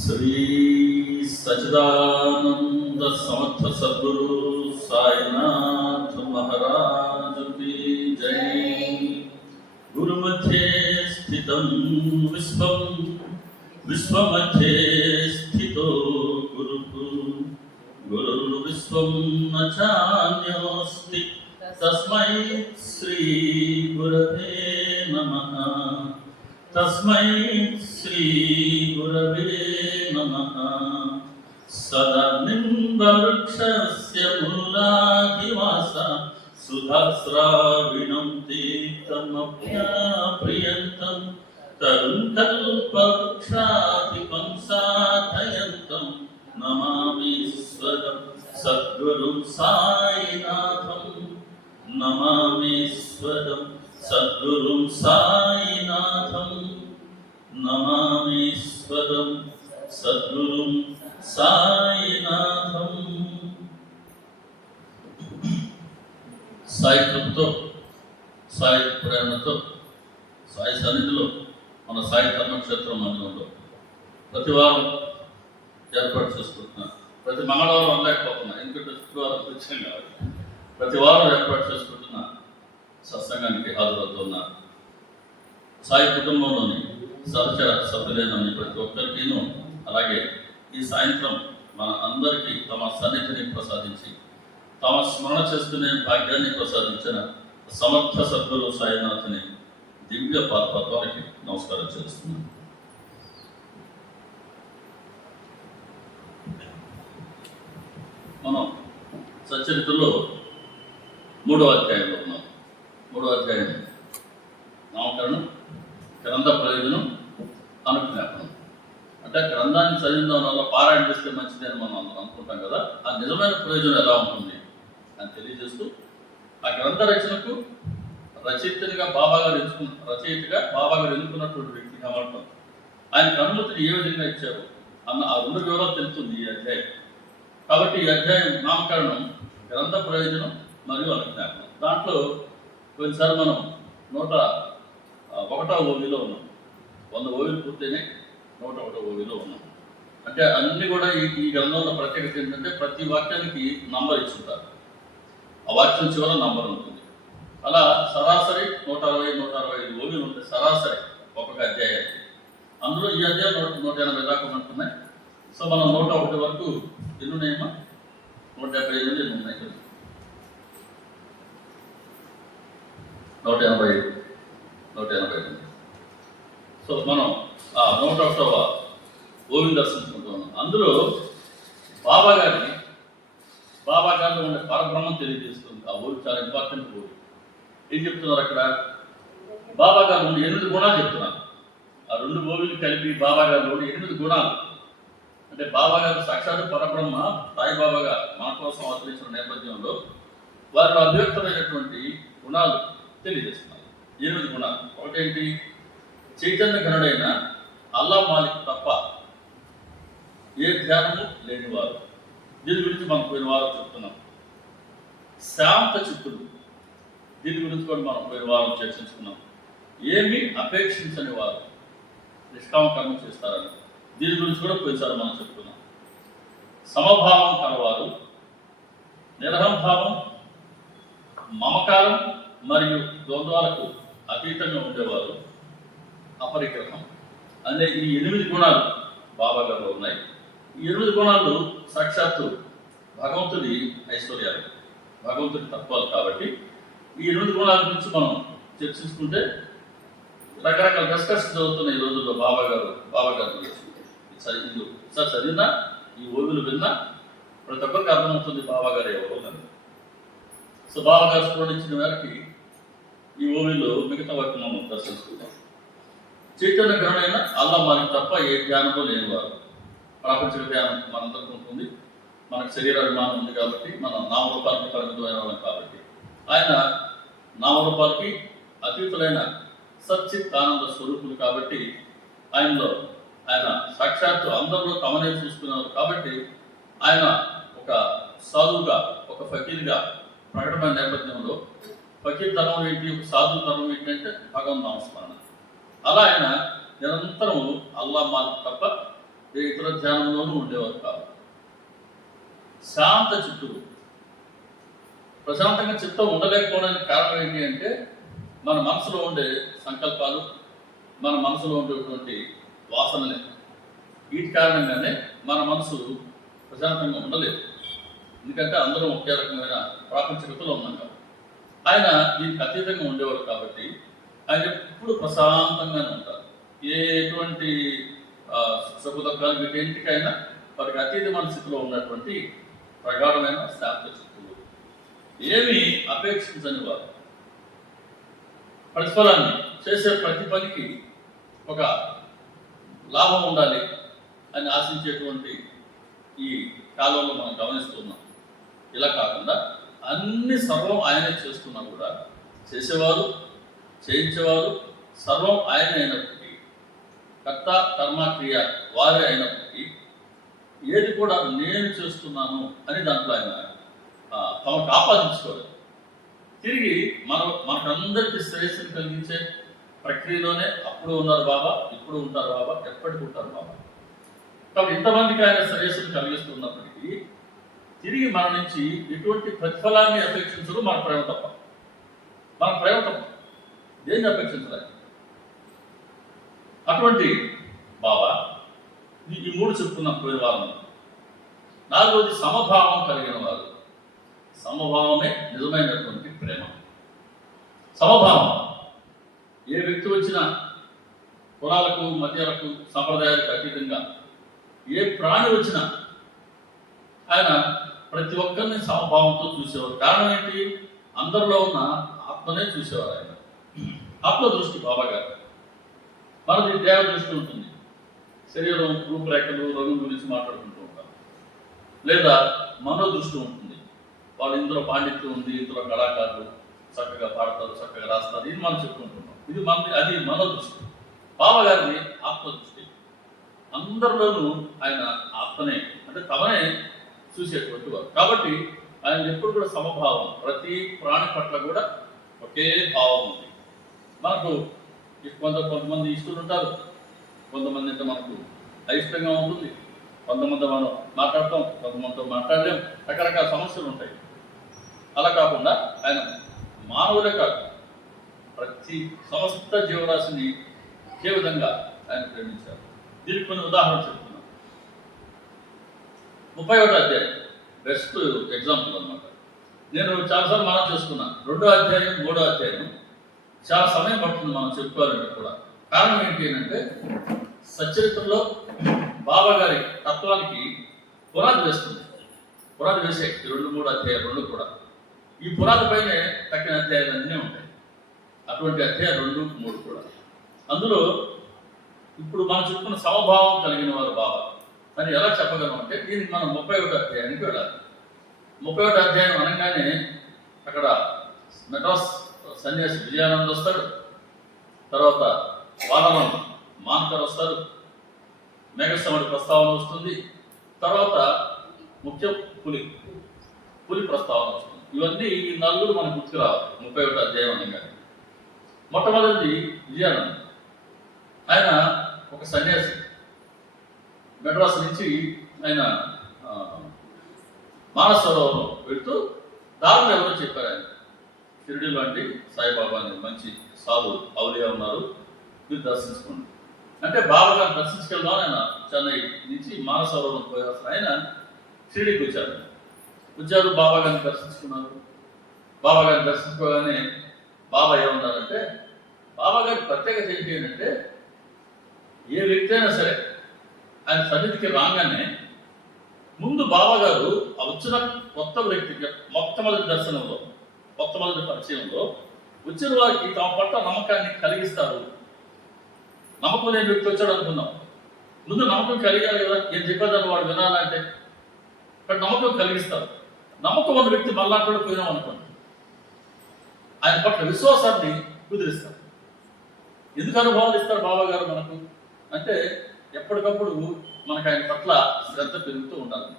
श्री सच्चिदानंद समर्थ सद्गुरु साईनाथ महाराज की जय। गुरुमध्ये स्थितं विश्वं विश्वमध्ये स्थितो गुरुः गुरुर्विश्वं न चान्योऽस्ति तस्मै श्री गुरवे नमः। तस्मै श्री गुरवे नमः। सदा निम्बवृक्षस्य मूलाधिवासा सुधास्राविणं तीर्थमभ्याप्रियन्तं तरुं कल्पवृक्षाधिपं साधयन्तं नमामीश्वरं सद्गुरुं साईनाथं। नमामीश्वरं सद्गुरुं साईनाथं। नमामीश्वरं सद्गुरुं साईनाथं। సాయి కృపతో, సాయి ప్రేమతో, సాయి సన్నిధిలో మన సాయి ధర్మక్షేత్రం మందిరంలో ప్రతి వారం ఏర్పాటు చేసుకుంటున్నాను. ప్రతి మంగళవారం అందకపోతున్నా, ఎందుకంటే శుక్రవారం వచ్చాం కాబట్టి ప్రతి వారం ఏర్పాటు చేసుకుంటున్న సత్సంగానికి హాజరవుతున్న సాయి కుటుంబంలోని సహచర సభ్యులైన ప్రతి ఒక్కరికిను, అలాగే ఈ సాయంత్రం మన అందరికీ తమ సన్నిధిని ప్రసాదించి తమ స్మరణ చేసుకునే భాగ్యాన్ని ప్రసాదించిన సమర్థ సద్గురు సాయినాథుని దివ్య పాదపద్మాలకి నమస్కారం చేస్తున్నాను. మనం సచ్చరిత్రలో 3వ అధ్యాయంలో ఉన్నాం. 3వ అధ్యాయం నామకరణం, గ్రంథ ప్రయోజనం, అనుజ్ఞాపనం. అంటే గ్రంథాన్ని చదివిన వల్ల పారాయణ చేస్తే మంచిది అని మనం అనుకుంటాం కదా, ఆ నిజమైన ప్రయోజనం ఎలా ఉంటుంది అని తెలియజేస్తూ ఆ గ్రంథ రచనకు రచయితగా బాబా గారు ఎన్నుకున్నటువంటి వ్యక్తి కమలటం, ఆయనకు అనుమతిని ఏ విధంగా ఇచ్చారు అన్న ఆ 2 వివరాలు తెలుస్తుంది ఈ అధ్యాయం. కాబట్టి ఈ అధ్యాయం నామకరణం, గ్రంథ ప్రయోజనం మరియు అనుజ్ఞాపనం. దాంట్లో కొన్నిసార్లు మనం 101వ ఓవిలో ఉన్నాం. 100 ఓవిలు పూర్తయినాయి, 101వ ఓవిలో ఉన్నాం. అంటే అన్ని కూడా ఈ గ్రంథంలో ప్రత్యేకత ఏంటంటే ప్రతి వాక్యానికి నంబర్ ఇచ్చుంటారు. ఆ వాక్యం చివర నంబర్ ఉంటుంది. అలా సరాసరి 160-165 ఓవిలు ఉంటాయి సరాసరి ఒక్కొక్క అధ్యాయానికి. అందులో ఈ అధ్యాయం 180 దాకా ఉంటున్నాయి. సో మనం 101 వరకు ఎన్ని ఉన్నాయమ్మా? 175 ఎన్ని ఉన్నాయి? 180. సో మనం ఆ 101వ ఓవిని దర్శించుకుంటూ ఉన్నాం. అందులో బాబా గారిలో ఉండే పరబ్రహ్మం తెలియజేస్తుంది. ఆ ఓవి చాలా ఇంపార్టెంట్ ఓవి. ఏం చెప్తున్నారు అక్కడ? బాబా గారు ఉండే 8 గుణాలు చెప్తున్నారు. ఆ 2 ఓవిలు కలిపి బాబా గారు 8 గుణాలు. అంటే బాబా గారు సాక్షాత్ పరబ్రహ్మ సాయిబాబాగా మన కోసం అవతరించిన నేపథ్యంలో వారిలో అభ్యర్థమైనటువంటి గుణాలు తెలియజేస్తున్నారు. 8 గుణాలు. ఒకటేంటి? చైతన్య ఘనుడైన అల్లా మాలిక్ తప్ప ఏ ధ్యానము లేనివారు. దీని గురించి మనం పోయిన వారం చెప్తున్నాం. శాంత చిత్తుడు, దీని గురించి కూడా మనం పోయిన వారం చర్చించుకున్నాం. ఏమి అపేక్షించని వారు, నిష్కామ కర్మ చేస్తారని. దీని గురించి కూడా పోయినసారి మనం చెప్పుకున్నాం. సమభావం కలవారు, నిరహంభావం, మమకారం మరియు ద్వంద్వాలకు అతీతంగా ఉండేవారు, అపరిగ్రహం అనే ఈ 8 గుణాలు బాబా గారిలో ఉన్నాయి. ఈ 8 గుణాలు సాక్షాత్తు భగవంతుడి ఐశ్వర్యాలు, భగవంతుడి తత్వాలు. కాబట్టి ఈ 8 గుణాల గురించి మనం చర్చించుకుంటే రకరకాల డిస్కషన్ జరుగుతున్న ఈ రోజుల్లో బాబా గారు గురించి సార్ చదివినా ఈ ఓవిలు విన్నా ప్రతి ఒక్కరికి అర్థమవుతుంది బాబా గారు ఎవరో అని. సో బాబా గారు స్ఫురించిన మేరకి ఈ ఓవిలో మిగతా వాటిని మనం దర్శించుకుంటాం. చైతన్య గ్రహణైన అల్లా మనకి తప్ప ఏ ధ్యానంలో లేనివారు. ప్రాపంచిక ధ్యానం మనందరికీ ఉంటుంది, మనకు శరీరాభిమానం ఉంది కాబట్టి, మనం నామరూపాలకి పరిమితమైన వాళ్ళం కాబట్టి. ఆయన నామరూపాలకి అతీతులైన సచ్చిత్ ఆనంద స్వరూపులు కాబట్టి ఆయన సాక్షాత్తు అందరిలో తమనే చూసుకున్నారు కాబట్టి ఆయన ఒక సాధువుగా, ఒక ఫకీర్గా ప్రకటన నేపథ్యంలో ఫకీర్ ధర్మం ఏంటి, ఒక సాధు ధర్మం ఏంటంటే భగవన్ నామస్మరణ. అలా ఆయన నిరంతరం అల్లా మాకు తప్ప ఏ ఇతర ధ్యానంలోనూ ఉండేవారు కాదు. శాంత చిత్తుడు. ప్రశాంతంగా చిత్తం ఉండలేకపోవడానికి కారణం ఏంటి అంటే మన మనసులో ఉండే సంకల్పాలు, మన మనసులో ఉండేటువంటి వాసనలే. వీటి కారణంగానే మన మనసు ప్రశాంతంగా ఉండలేదు. ఎందుకంటే అందరం ఒకే రకమైన ప్రాపంచికతలో ఉన్నాం కాబట్టి. ఆయన దీనికి అతీతంగా ఉండేవాడు కాబట్టి ఆయన ఎప్పుడు ప్రశాంతంగానే ఉంటారు. ఎటువంటి సుఖదుఖాలు వీటింటికైనా వారికి అతీతమైన స్థితిలో ఉన్నటువంటి ప్రగాఢమైన శాంత చిత్తులు, ఏమి అపేక్షించని వారు. ప్రతిఫలాన్ని చేసే ప్రతి పనికి ఒక లాభం ఉండాలి అని ఆశించేటువంటి ఈ కాలంలో మనం గమనిస్తున్నాం. ఇలా కాకుండా అన్ని సర్వం ఆయనే చేస్తున్నా కూడా చేసేవారు, చేయించేవారు సర్వం ఆయన అయినప్పటికీ, కర్త కర్మ క్రియ వారే అయినప్పటికీ ఏది కూడా నేను చేస్తున్నాను అని దాంట్లో ఆయన తమకు ఆపాదించుకోలేదు. తిరిగి మనకందరికీ శ్రేయస్సుని కలిగించే ప్రక్రియలోనే అప్పుడు ఉన్నారు బాబా, ఇప్పుడు ఉంటారు బాబా, ఎప్పటికీ ఉంటారు బాబా. కాబట్టి ఇంతమందికి ఆయన శ్రేయస్సుని కలిగిస్తున్నప్పటికీ తిరిగి మన నుంచి ఎటువంటి ప్రతిఫలాన్ని అపేక్షించరు. మన ప్రేమ తప్ప దేన్ని అపేక్షించలేదు. అటువంటి బాబా ఈ 3 చెప్పుకున్న పోయిన వారం. 4వది సమభావం కలిగిన వారు. సమభావమే నిజమైనటువంటి ప్రేమ. సమభావం ఏ వ్యక్తి వచ్చినా కులాలకు, మధ్యాలకు, సంప్రదాయాలకు అతీతంగా ఏ ప్రాణి వచ్చినా ఆయన ప్రతి ఒక్కరిని సమభావంతో చూసేవారు. కారణం ఏంటి? అందరిలో ఉన్న ఆత్మనే చూసేవారు ఆయన. ఆత్మ దృష్టి బాబా గారు. మనది దేవ దృష్టి ఉంటుంది. శరీరం, రూపురేఖలు, రంగు గురించి మాట్లాడుకుంటూ ఉంటాం. లేదా మనో దృష్టి ఉంటుంది. వాళ్ళు ఇందులో పాండిత్యం ఉంది, ఇందులో కళాకారులు చక్కగా పాడతారు, చక్కగా రాస్తారు, ఇది మనం చెప్పుకుంటున్నాం. అది మనో దృష్టి. బాబా గారిది ఆత్మ దృష్టి. అందరిలోనూ ఆయన ఆత్మనే, అంటే తమనే చూసేటువంటి వారు. కాబట్టి ఆయన ఎప్పుడు కూడా సమభావం, ప్రతి ప్రాణి పట్ల కూడా ఒకే భావం ఉంది. మనకు కొంతమంది ఇష్టలు ఉంటారు, కొంతమంది అంటే మనకు అయిష్టంగా ఉంటుంది, కొంతమంది మనం మాట్లాడతాం, కొంతమందితో మాట్లాడలేం, రకరకాల సమస్యలు ఉంటాయి. అలా కాకుండా ఆయన మానవులే కాదు, ప్రతి సమస్త జీవరాశిని ఒకే విధంగా ఆయన ప్రేమించారు. దీనికి కొన్ని ఉదాహరణలు చెప్తున్నాను. 31వ అధ్యాయం బెస్ట్ ఎగ్జాంపుల్ అనమాట. నేను చాలాసార్లు మనం చేసుకున్నాను. 2వ అధ్యాయం, 3వ అధ్యాయం చాలా సమయం పడుతుంది మనం చెప్పుకోవాలంటే కూడా. కారణం ఏంటి అంటే సచరిత్రలో బాబా గారి తత్వానికి పునాది వేస్తుంది. పునాది వేసే 2, 3 అధ్యాయాలు 2 కూడా. ఈ పునాది పైనే తక్కిన అధ్యాయాలు అన్నీ ఉంటాయి. అటువంటి అధ్యాయాలు 2, 3 కూడా. అందులో ఇప్పుడు మనం చెప్పుకున్న సమభావం కలిగిన వారు బాబా అని ఎలా చెప్పగలం అంటే దీనికి మనం 31వ అధ్యాయానికి వెళ్ళాలి. 31వ అధ్యాయం అనగానే అక్కడ మెడ్రాస్ సన్యాసి విజయానంద్ వస్తాడు, తర్వాత వానరం మాన్కర్ వస్తారు, మేఘశ్రమడి ప్రస్తావన వస్తుంది, తర్వాత ముఖ్య పులి ప్రస్తావన వస్తుంది. ఇవన్నీ ఈ 4 మనకు గుర్తుకు రావాలి 31వ అధ్యాయం అనగానే. మొట్టమొదటిది విజయానంద్. ఆయన ఒక సన్యాసి, మెడ్రాస్ నుంచి ఆయన మానస సరోవరం వెళ్తూ దారిలో ఎవరో చెప్పారు ఆయన, షిరిడి లాంటి సాయిబాబా అని మంచి సాధు ఔలియా ఉన్నారు, మీరు దర్శించుకోండి అంటే బాబా గారిని దర్శించుకెళ్దాం. ఆయన చెన్నై నుంచి మానస సరోవరం పోయాల్సిన ఆయన షిరిడికి వచ్చారు. బాబా గారిని దర్శించుకున్నారు. బాబా గారిని దర్శించుకోగానే బాబా ఏమన్నారంటే, బాబా గారి ప్రత్యేకత ఏంటి అంటే, ఏ వ్యక్తి అయినా సరే ఆయన సన్నిధికి రాగానే ముందు బాబా గారు వచ్చిన కొత్త వ్యక్తికి మొట్టమొదటి దర్శనంలో, మొట్టమొదటి పరిచయంలో వచ్చిన వారికి తమ పట్ల నమ్మకాన్ని కలిగిస్తారు. నమ్మకం లేని వ్యక్తి వచ్చాడు అనుకున్నాం, ముందు నమ్మకం కలిగాలి కదా, ఏం చెప్పేదాన్ని వాడు వినాలంటే. ఇక్కడ నమ్మకం కలిగిస్తారు. నమ్మకం ఉన్న వ్యక్తి మళ్ళా కూడా పోయినాం అనుకోండి, ఆయన పట్ల విశ్వాసాన్ని కుదిరిస్తారు. ఎందుకు అనుభవాలు ఇస్తారు బాబా గారు మనకు అంటే, ఎప్పటికప్పుడు మనకు ఆయన పట్ల శ్రద్ధ పెరుగుతూ ఉండాలి.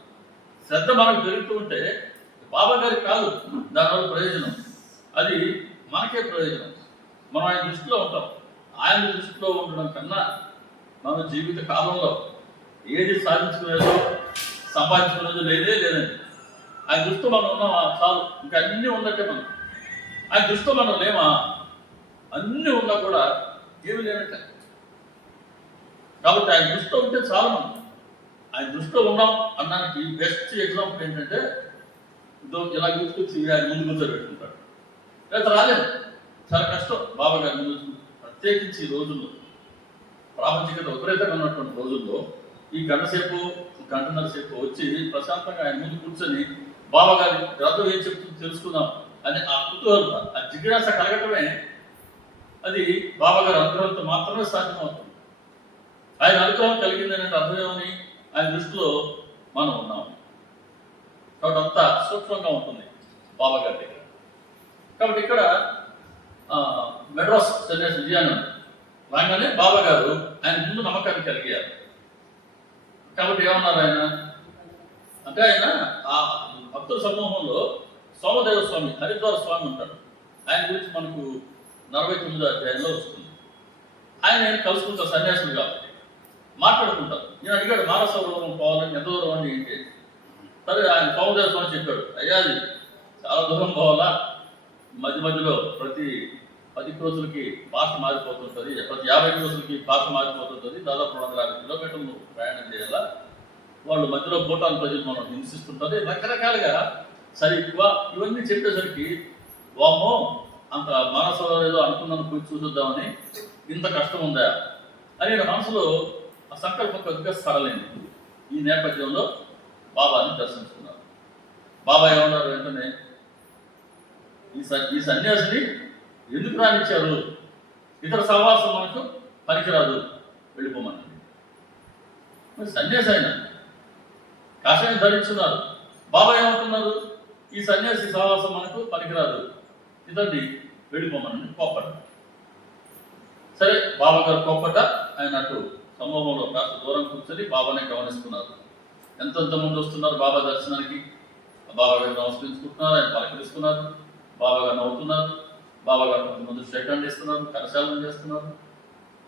శ్రద్ధ మనకు పెరుగుతూ ఉంటే బాబా గారికి కాదు దానివల్ల ప్రయోజనం, అది మనకే ప్రయోజనం. మనం ఆయన దృష్టిలో ఉంటాం. ఆయన దృష్టిలో ఉండడం కన్నా మన జీవిత కాలంలో ఏది సాధించుకునేదో సంపాదించుకునేదో లేదండి. ఆయన దృష్టిలో మనం ఉన్నామా చాలు, ఇంకా అన్నీ ఉన్నట్టే మనం. ఆయన దృష్టిలో మనం లేమా, అన్నీ ఉన్నా కూడా ఏమి లేనట్టే. కాబట్టి ఆయన దృష్టిలో ఉంటే చాలు మనం. ఆయన దృష్టిలో ఉన్నాం అన్నానికి బెస్ట్ ఎగ్జాంపుల్ ఏంటంటే, ఇలా గుర్తుకొచ్చి ఆయన ముందు కూర్చోబెట్టుకుంటాడు, లేదా రాలేదు. చాలా కష్టం బాబా గారి ముందు, ప్రత్యేకించి ఈ రోజుల్లో ప్రాపంచికత విపరీతంగా ఉన్నటువంటి రోజుల్లో ఈ గంటన్నర సేపు వచ్చి ప్రశాంతంగా ఆయన ముందు కూర్చొని బాబా గారి గ్రంథం ఏం చెప్తుంది తెలుసుకుందాం అని ఆ కుతూహలత, ఆ జిజ్ఞాస కలగటమే అది బాబా గారి అనుగ్రహంతో మాత్రమే సాధ్యమవుతుంది. ఆయన అనుగ్రహం కలిగిందనే అర్థమేమని ఆయన దృష్టిలో మనం ఉన్నాం. కాబట్టి అంతా సూక్ష్మంగా ఉంటుంది బాబా గారి దగ్గర. కాబట్టి ఇక్కడ మెడ్రాస్ సన్యాసి విజయానంద్ రాగానే బాబా గారు ఆయన ముందు నమ్మకాన్ని కలిగారు. కాబట్టి ఏమన్నారు ఆయన అంటే, ఆయన ఆ భక్తుల సమూహంలో సోమదేవ స్వామి, హరిద్వార స్వామి ఉంటాడు. ఆయన గురించి మనకు 49వ అధ్యాయంలో వస్తుంది. ఆయన కలుసుకుంటారు, సన్యాసులు కాబట్టి మాట్లాడుకుంటారు. నేను అడిగాడు మానస సరోవరం పోవాలని, ఎంత దూరం అని ఏంటి. సరే ఆయన సోమదేవ స్వామి చెప్పాడు, అయ్యా అది చాలా దూరం పోవాలా, మధ్యలో ప్రతి 10 రోజులకి భాష మారిపోతుంటుంది, ప్రతి 50 రోజులకి భాష మారిపోతుంటుంది, దాదాపు 250 కిలోమీటర్లు ప్రయాణం చేయాలా, వాళ్ళు మధ్యలో భూటాన్ ప్రజలు మనం హింసిస్తుంటుంది, రకరకాలుగా సరే ఎక్కువ ఇవన్నీ చెప్పేసరికి వామో అంత మనసులో ఏదో అనుకున్నాను పోయి చూద్దామని, ఇంత కష్టం ఉందా అని నా మనసులో ఆ సంకల్పం కొద్దిగా సరళైంది. ఈ నేపథ్యంలో బాబాని దర్శించుకున్నారు. బాబా ఏమన్నారు వెంటనే, ఈ సన్యాసిని ఎందుకు రానిచ్చారు, ఇతర సహవాసం మనకు పనికిరాదు, వెళ్ళిపోమనండి. మరి సన్యాసి ఆయన కాషాయం ధరించున్నారు. బాబా ఏమంటున్నారు, ఈ సన్యాసి సహవాసం మనకు పనికిరాదు, ఇతన్ని వెళ్ళిపోమనండి, కోప్పట. సరే బాబా గారు కోప్పట. ఆయన అటు సమూహంలో కాస్త దూరం కూర్చొని బాబానే గమనిస్తున్నారు. ఎంతమంది వస్తున్నారు బాబా దర్శనానికి. బాబా గారు నమస్కరించుకుంటున్నారు, ఆయన పలకరిస్తున్నారు, బాబా గారు నవ్వుతున్నారు, బాబా గారు కొంతమంది షేక్ ఇస్తున్నారు, కరశాలను చేస్తున్నారు,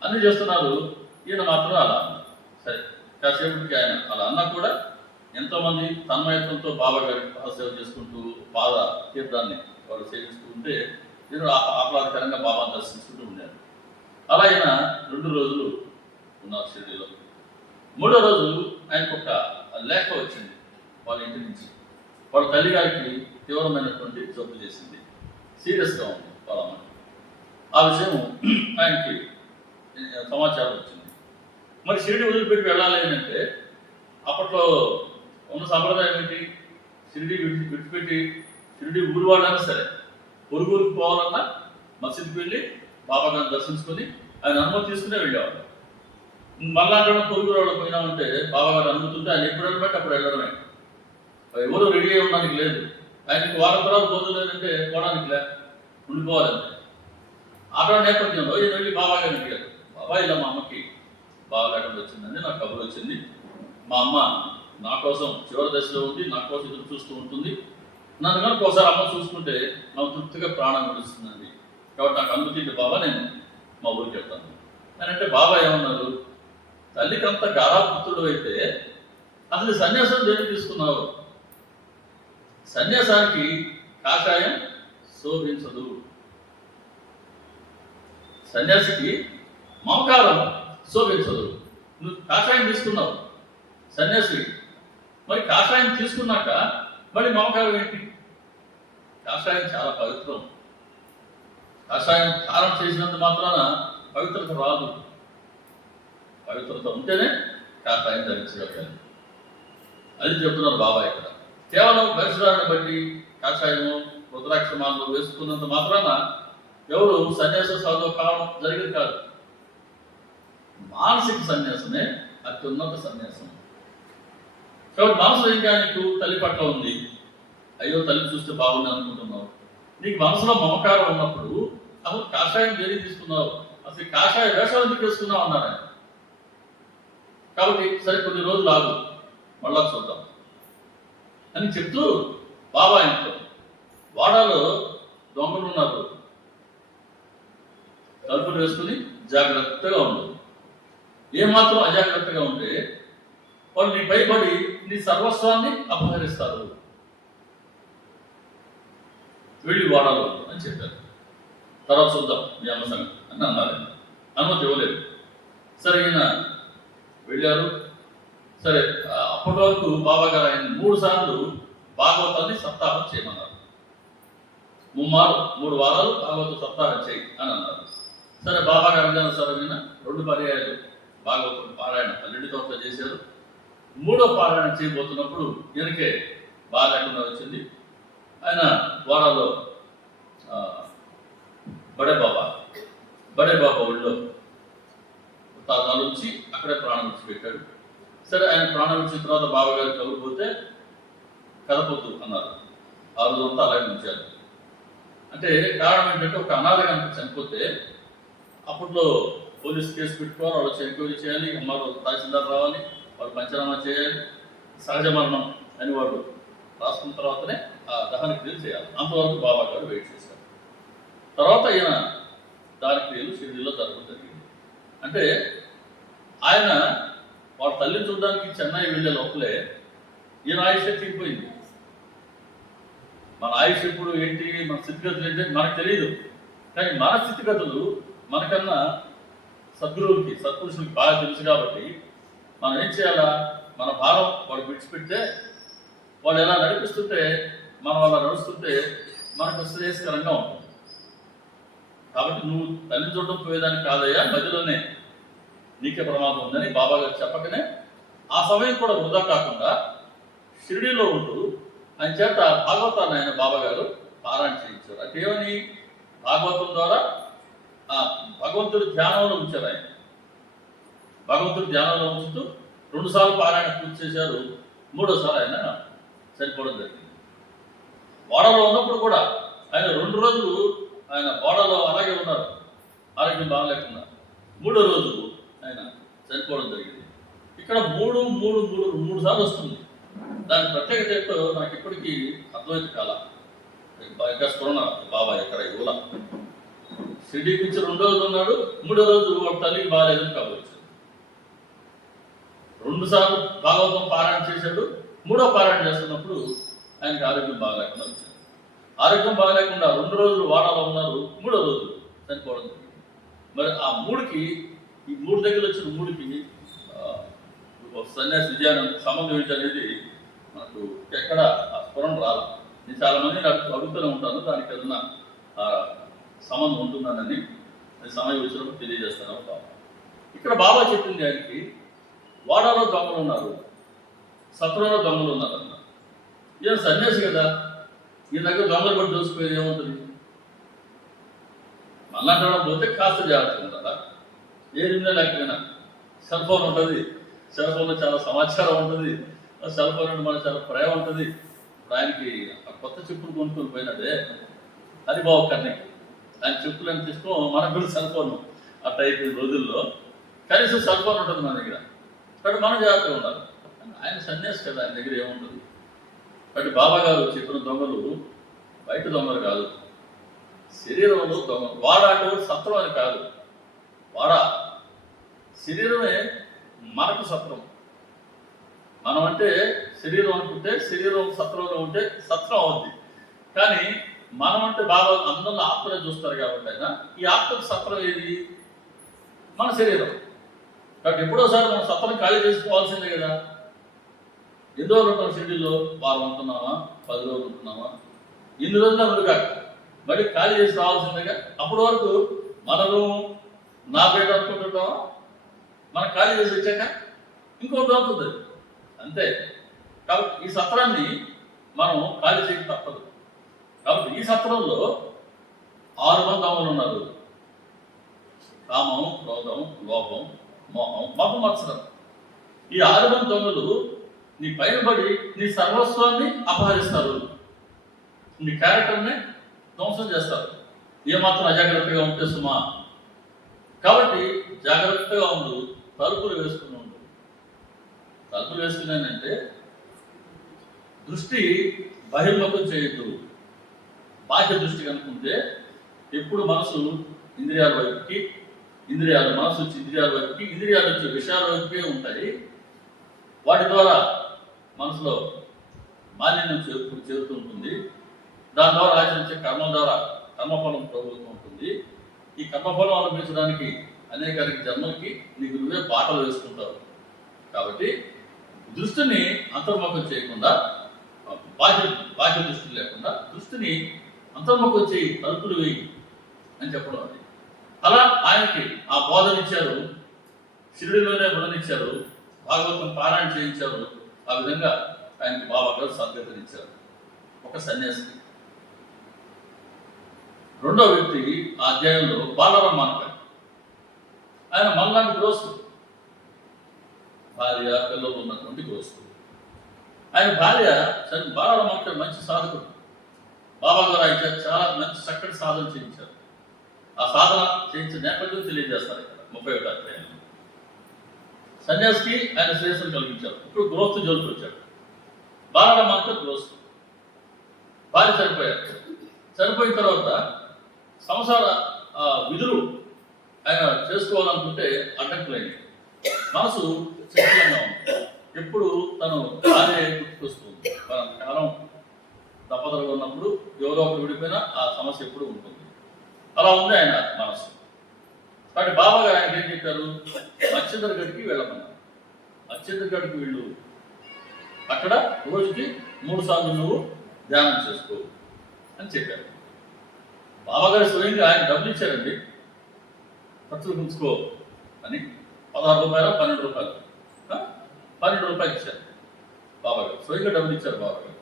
అన్నీ చేస్తున్నారు. ఈయన మాత్రం అలా అన్నారు. సరే కాసేపటికి ఆయన అలా అన్నా కూడా ఎంతోమంది తన్మయత్వంతో బాబా గారికి పాదసేవ చేసుకుంటూ పాద తీర్థాన్ని వాళ్ళు సేవిస్తూ ఉంటే నేను ఆహ్లాదకరంగా బాబాను దర్శించుకుంటూ ఉండాను. అలా ఆయన 2 రోజులు ఉన్నారు షిరిడీలో. 3వ రోజు ఆయనకు ఒక లేఖ వచ్చింది వాళ్ళ ఇంటి నుంచి. వాళ్ళ తల్లి గారికి తీవ్రమైనటువంటి జబ్బు చేసింది, సీరియస్గా ఉంది వాళ్ళ అమ్మ. ఆ విషయం ఆయనకి సమాచారం వచ్చింది. మరి షిరిడి వదిలిపెట్టి వెళ్ళాలి అంటే అప్పట్లో ఉన్న సంప్రదాయం ఏంటి, షిరిడి విడిచిపెట్టి షిరిడి ఊరు వాళ్ళైనా సరే పొరుగురికి పోవాలన్నా మసీద్కి వెళ్ళి బాబా గారిని దర్శించుకొని ఆయన అనుమతి తీసుకునే వెళ్ళేవాళ్ళు. మళ్ళా పొరుగు వాళ్ళు పోయినామంటే బాబా గారు అనుమతుంటే ఆయన ఎప్పుడు వెళ్ళమంటే అప్పుడు వెళ్ళడమే. ఎవరు రెడీ అయి ఉండడానికి లేదు. ఆయనకి వారం తర్వాత భోజనం లేదంటే పోవడానికి ఉండిపోవాలంటే. అటువంటి నేపథ్యంలో ఈయన వెళ్ళి బాబా గారిని అడిగారు, బాబా ఇలా మా అమ్మకి బాగాలేకుండా వచ్చిందండి, నాకు కబురు వచ్చింది, మా అమ్మ నా కోసం చివరి దశలో ఉంది, నా కోసం ఎదురు చూస్తూ ఉంటుంది, నన్ను కనుక ఒకసారి అమ్మ చూసుకుంటే నాకు తృప్తిగా ప్రాణం నిలుస్తుందండి, కాబట్టి నాకు అనుమతి బాబా నేను మా ఊరికి వెళ్తాను అని అంటే బాబా ఏమన్నారు, తల్లికి అంత గారాపుత్రుడు అయితే అసలు సన్యాసం దేనికి తీసుకున్నావు? సన్యాసానికి కాషాయం శోభించదు. సన్యాసికి మమకారం శోభించదు. నువ్వు కాషాయం తీసుకున్నావు సన్యాసి, మరి కాషాయం తీసుకున్నాక మళ్ళీ మమకారం ఏంటి? కాషాయం చాలా పవిత్రం. కాషాయం ధారణ చేసినంత మాత్రాన పవిత్రత రాదు. పవిత్రత ఉంటేనే కాషాయం ధరించగలగాలి. అది చెప్తున్నారు బాబా ఇక్కడ. కేవలం పరిసరాన్ని బట్టి కాషాయము రుద్రాక్షమాలను వేసుకున్నంత మాత్రాన ఎవరు సన్యాస సాధువు కావడం జరిగేది కాదు. మానసిక సన్యాసమే అత్యున్నత సన్యాసం. కాబట్టి మనసులో ఇంకా నీకు తల్లి పట్ల ఉంది, అయ్యో తల్లి చూస్తే బాగుంది అనుకుంటున్నావు. నీకు మనసులో మమకారం ఉన్నప్పుడు అసలు కాషాయం దేనికి తీసుకున్నావు? అసలు కాషాయ వేషాలు ఎందుకు వేసుకున్నావు అన్నారు ఆయన. కాబట్టి సరే కొన్ని రోజులు ఆగు, మళ్ళా చూద్దాం అని చెప్తూ బాబా ఇంట్లో వాడాలో దొంగలు ఉన్నారు, తలుపులు వేసుకుని జాగ్రత్తగా ఉండదు. ఏమాత్రం అజాగ్రత్తగా ఉంటే వాళ్ళు నీ పైబడి నీ సర్వస్వాన్ని అపహరిస్తారు, వెళ్ళి వాడాలి అని చెప్పారు. తర్వాత చూద్దాం మీ అమ్మ సంగతి అని అన్నారు. అనుమతి ఇవ్వలేదు. సరే ఈయన వెళ్ళారు. సరే అప్పటి వరకు బాబా గారు ఆయన 3 సార్లు భాగవతాన్ని సప్తాహం చేయమన్నారు. 3 వారాలు భాగవత సప్తాహం చేయి అని అన్నారు. సరే బాబా గారు అన్నారు. సరే ఈయన 2 పర్యాయాలు భాగవతం పారాయణ అల్లుడితో చేశారు. 3వ పారాయణ చేయబోతున్నప్పుడు ఈయనకే బాగా లేకుండా వచ్చింది. ఆయన వారాల్లో బడే బాబా ఒళ్ళో తాళాలు ఉంచి అక్కడే ప్రాణం విడిచిపెట్టాడు. సరే ఆయన ప్రాణం విడిచిన తర్వాత బాబాగారు కబురుపోతే కదపొద్దు అన్నారు. ఆ రోజంతా అలాగే ఉంచారు. అంటే కారణం ఏంటంటే ఒక అనాథ కనుక చనిపోతే అప్పట్లో పోలీస్ కేసు పెట్టుకోవాలి, వాళ్ళు ఎంక్వైరీ చేయాలి, అమ్మారు తహసీల్దార్ రావాలి, వాళ్ళు పంచనామా చేయాలి, సహజ మరణం అని వాళ్ళు రాసుకున్న తర్వాతనే ఆ దహన క్రియలు చేయాలి. అంతవరకు బాబా గారు వెయిట్ చేశారు. తర్వాత ఈయన దాని క్రియలు షిరిడీలో జరగడం జరిగింది. అంటే ఆయన వాళ్ళ తల్లిని చూడడానికి చెన్నై వెళ్ళే లోపలే ఈయన ఆయుష్ తీరిపోయింది. మన ఆయుష్ ఎప్పుడు ఏంటి, మన స్థితిగతులు ఏంటి మనకు తెలియదు. కానీ మన స్థితిగతులు మనకన్నా సద్గురువులకి సత్పురుషులకి బాగా తెలుసు. కాబట్టి మనం ఏం చేయాలా, మన భారం వాళ్ళు విడిచిపెడితే వాళ్ళు ఎలా నడిపిస్తుంటే మనం అలా నడుస్తుంటే మనకు శ్రేయస్కరంగా ఉంటుంది. కాబట్టి నువ్వు తల్లి చూడడం పోయేదానికి కాదయ్యా, మధ్యలోనే నీకే ప్రమాదం ఉందని బాబా గారు చెప్పకనే ఆ సమయం కూడా వృధా కాకుండా షిరిడీలో ఉంటూ ఆయన చేత భాగవతాన్ని ఆయన బాబా గారు పారాయణ చేయించారు. అంటే ఏమని, భాగవతం ద్వారా భగవంతుడి ధ్యానంలో ఉంచారు. ఆయన భగవంతుడి ధ్యానంలో ఉంచుతూ 2 సార్లు పారాయణ పూర్తి చేశారు. 3వసారి ఆయన చనిపోవడం జరిగింది. వాడలో ఉన్నప్పుడు కూడా ఆయన 2 రోజులు ఆయన వాడలో అలాగే ఉన్నారు, ఆరోగ్యం బాగలేకుండా. 3వ రోజు ఆయన చనిపోవడం జరిగింది. ఇక్కడ 3 సార్లు వస్తుంది. దాని ప్రత్యేకత ఏంటో నాకు ఇప్పటికీ అద్వైత కాల ఇంకా స్ఫురణ బాబా ఎక్కడ ఇవ్వాల. షిరిడీకి నుంచి 2వ రోజు ఉన్నాడు, 3వ రోజు వాడు తల్లికి బాగాలేదని కావచ్చు. 2 సార్లు భాగవతం పారాయణ చేశాడు. 3వ పారాయణ చేస్తున్నప్పుడు ఆయనకి ఆరోగ్యం బాగలేకుండా వచ్చింది. ఆరోగ్యం బాగలేకుండా 2 రోజులు వాడాలో ఉన్నారు, 3వ రోజు చనిపోవడం జరిగింది. మరి ఆ 3కి ఈ 3 దగ్గర వచ్చిన 3కి సన్యాసి విజయానికి సంబంధం ఏంటనేది నాకు ఎక్కడ ఆ స్ఫురణ రాల. నేను చాలా మంది అడుగుతూనే ఉంటాను, దానికి ఏదన్నా సంబంధం ఉంటుందనని సమయం వచ్చినప్పుడు తెలియజేస్తాను. బాబా ఇక్కడ బాబా చెప్పింది ఆయనకి, వాడాలో దొంగలు ఉన్నారు, సత్రంలో దొంగలు ఉన్నారు అన్న. ఈయన సన్యాసి కదా, ఈయన దగ్గర దొంగలు పట్టి దోసిపోయేది ఏముంటుంది? మళ్ళా పోతే కాస్త జాగ్రత్త ఉంటుందా? ఏదిందో లేకపోయినా సెల్ ఫోన్ ఉంటుంది, సెల్ ఫోన్లో చాలా సమాచారం ఉంటుంది, సెల్ ఫోన్ అంటే మనకు చాలా ప్రేమ ఉంటుంది. ఇప్పుడు ఆయనకి కొత్త చెప్పులు కొనుక్కొని పోయినదే అది బాబు కన్నకి. ఆయన చెప్పులు ఎంత ఇష్టం, మనకు కూడా సెల్ ఫోన్ అట్లా అయిపోయిన రోజుల్లో కనీసం సెల్ ఫోన్ ఉంటుంది మన దగ్గర. కాబట్టి మనం జాగ్రత్తగా ఉండాలి. ఆయన సన్యాసి కదా, ఆయన దగ్గర ఏముంటుంది. కాబట్టి బాబా గారు చెప్పిన దొంగలు బయట దొంగలు కాదు, శరీరంలో దొంగలు. వాడ అంటే సత్రం అని కాదు, వాడ శరీరమే మనకు సత్రం. మనం అంటే శరీరం అనుకుంటే శరీరం సత్రంలో ఉంటే సత్రం అవుద్ది. కానీ మనం అంటే బాగా అందరిలో ఆత్మనే చూస్తారు కాబట్టి ఆయన ఈ ఆత్మకు సత్రం ఏది? మన శరీరం. కాబట్టి ఎప్పుడోసారి మనం సత్రం ఖాళీ చేసుకోవాల్సిందే కదా. ఎన్ని రోజులు ఉంటాం షెడ్యూల్లో? వారం ఉంటున్నామా, 10 రోజులు ఉంటున్నామా, ఇన్ని రోజులు ముందుగా మళ్ళీ ఖాళీ చేసి రావాల్సిందేగా. అప్పటి వరకు మనము నా పేట అనుకుంటుంటామా, మనం ఖాళీ చేసి వచ్చాక ఇంకోటి అవుతుంది అంతే. కాబట్టి ఈ సత్రాన్ని మనం ఖాళీ చేయక తప్పదు. కాబట్టి ఈ సత్రంలో 6 మంది దొంగలు ఉన్నారు. కామం, క్రోధం, లోభం, మోహం, మత్సరం. ఈ 6 మంది దొంగలు నీ పైన పడి నీ సర్వస్వాన్ని అపహరిస్తారు, నీ క్యారెక్టర్ని ధ్వంసం చేస్తారు. ఏమాత్రం అజాగ్రత్తగా ఉంటే సుమా. కాబట్టి జాగ్రత్తగా ఉండు, తలుపులు వేసుకుని ఉండు. తలుపులు వేసుకున్నానంటే దృష్టి బహిర్ముఖం చేయొద్దు. బాహ్య దృష్టి కనుకుంటే ఎప్పుడు మనసు ఇంద్రియాల వైపుకి, మనసు వచ్చి ఇంద్రియాల వైపుకి, ఇంద్రియాలు వచ్చే విషయాల వైపుకే ఉంటాయి. వాటి ద్వారా మనసులో మాలిన్యం చేరుతూ ఉంటుంది. దాని ద్వారా ఆచరించే కర్మ ద్వారా కర్మఫలం ప్రభుత్వం ఉంటుంది. ఈ కర్మఫలం అనుభవించడానికి అనేక జన్మలకి నీకు నువ్వే పాటలు వేసుకుంటావు. కాబట్టి దృష్టిని అంతర్ముఖం చేయకుండా, బాహ్య దృష్టి లేకుండా దృష్టిని అంతర్ముఖం చేయి, తలుపులు వేయి అని చెప్పడం. అది అలా ఆయనకి ఆ బోధనిచ్చారు, షిరిడిలోనే బోధనిచ్చారు, భాగవతం పారాయణ చేయించారు. ఆ విధంగా ఆయనకి బాబా గారు సద్గతినిచ్చారు. ఒక సన్యాసికి. రెండో వ్యక్తి ఆ అధ్యాయంలో బాలరాం మానకర్. ఆయన మనలాంటి గృహస్థు, భార్య పిల్లలు ఉన్నటువంటి గృహస్థు. ఆయన భార్య బాలరాం మానకర్ మంచి సాధకుడు. బాబా గారు ఆయన చాలా మంచి చక్కటి సాధన చేయించారు. ఆ సాధన చేయించిన నేపథ్యం తెలియజేస్తారు ఇక్కడ 31వ అధ్యాయంలో. సన్యాసికి ఆయన శ్రేయస్సును కలిగించారు. ఇప్పుడు గృహస్థు జోలికి వచ్చాడు. బాలరాం మానకర్ గృహస్థు. భార్య చనిపోయారు. చనిపోయిన తర్వాత సంసార విధులు ఆయన చేసుకోవాలనుకుంటే అడ్డంకులైనవి. మనసు చంచలంగా ఉంది. ఎప్పుడు తను భార్య గుర్తుకొస్తుంది. కాలం తప్పదలుగా ఉన్నప్పుడు ఎవరో ఒకరు విడిపోయినా ఆ సమస్య ఎప్పుడు ఉంటుంది. అలా ఉంది ఆయన మనసు. కాబట్టి బాబా గారు ఆయన ఏం చెప్పారు? అచ్చిందరగడికి వెళ్ళమన్నారు. అచ్చిందరగడికి వెళ్ళు, అక్కడ రోజుకి 3 సార్లు నువ్వు ధ్యానం చేసుకో అని చెప్పారు. బాబా గారు స్వయంగా ఆయన డబ్బులు ఇచ్చారండి, ఖర్చులు ఉంచుకో అని. 16 రూపాయలు 12 రూపాయలు 12 రూపాయలు ఇచ్చారు బాబా గారు. స్వయంగా డబ్బులు ఇచ్చారు బాబా గారు.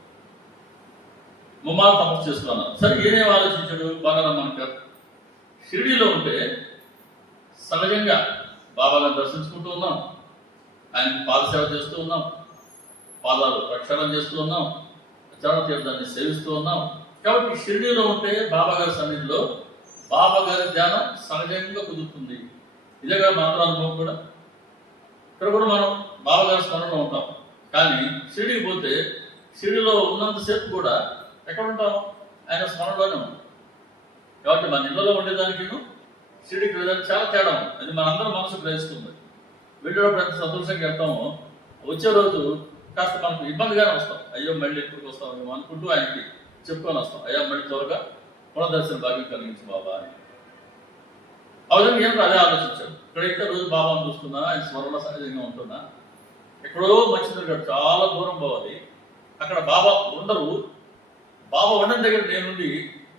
ముమ్మాలు తపస్సు చేసుకున్నాను. సరే, ఏమేమి ఆలోచించాడు బాలరాం మానకర్? షిరిడీలో ఉంటే సహజంగా బాబాలను దర్శించుకుంటూ ఉన్నాం, ఆయన పాదసేవ చేస్తూ ఉన్నాం, పాదాలు ప్రక్షాళన చేస్తూ ఉన్నాం, చరణ తీర్థాన్ని సేవిస్తూ ఉన్నాం. కాబట్టి షిరిడీలో ఉంటే బాబా గారి సన్నిధిలో బాబా గారి ధ్యానం సహజంగా కుదురుతుంది. ఇదేగా మన అనుభవం కూడా. ఇక్కడ కూడా మనం బాబా గారి స్మరణలో ఉంటాం. కానీ షిరిడీకి పోతే షిరిడీలో ఉన్నంతసేపు కూడా ఎక్కడ ఉంటాం? ఆయన స్మరణలోనే ఉంటాం. కాబట్టి మన ఇళ్లలో ఉండేదానికి షిరిడీకి వెళ్ళడానికి చాలా తేడా ఉంది. అది మనందరం మనసు గ్రహిస్తుంది. వెళ్ళేటప్పుడు ఎంత సంతోషంగా వెళ్తామో, వచ్చే రోజు కాస్త మనకు ఇబ్బందిగానే వస్తాం. అయ్యో మళ్ళీ ఎక్కడికి వస్తామేమో అనుకుంటూ ఆయనకి చెప్పుకొని వస్తాం. అయ్యా మళ్ళీ త్వరగా పునర్దర్శన భాగ్యం కలిగించు బాబా అని. ఆ విధంగా ఏంటో అదే ఆలోచించాడు. ఇక్కడైతే రోజు బాబాను చూస్తున్నా, ఆయన స్మరణ సహజంగా ఉంటున్నా. ఎక్కడో మచ్చిందరగడు చాలా దూరం పోవాలి, అక్కడ బాబా ఉండరు. బాబా ఉండని దగ్గర నేనుండి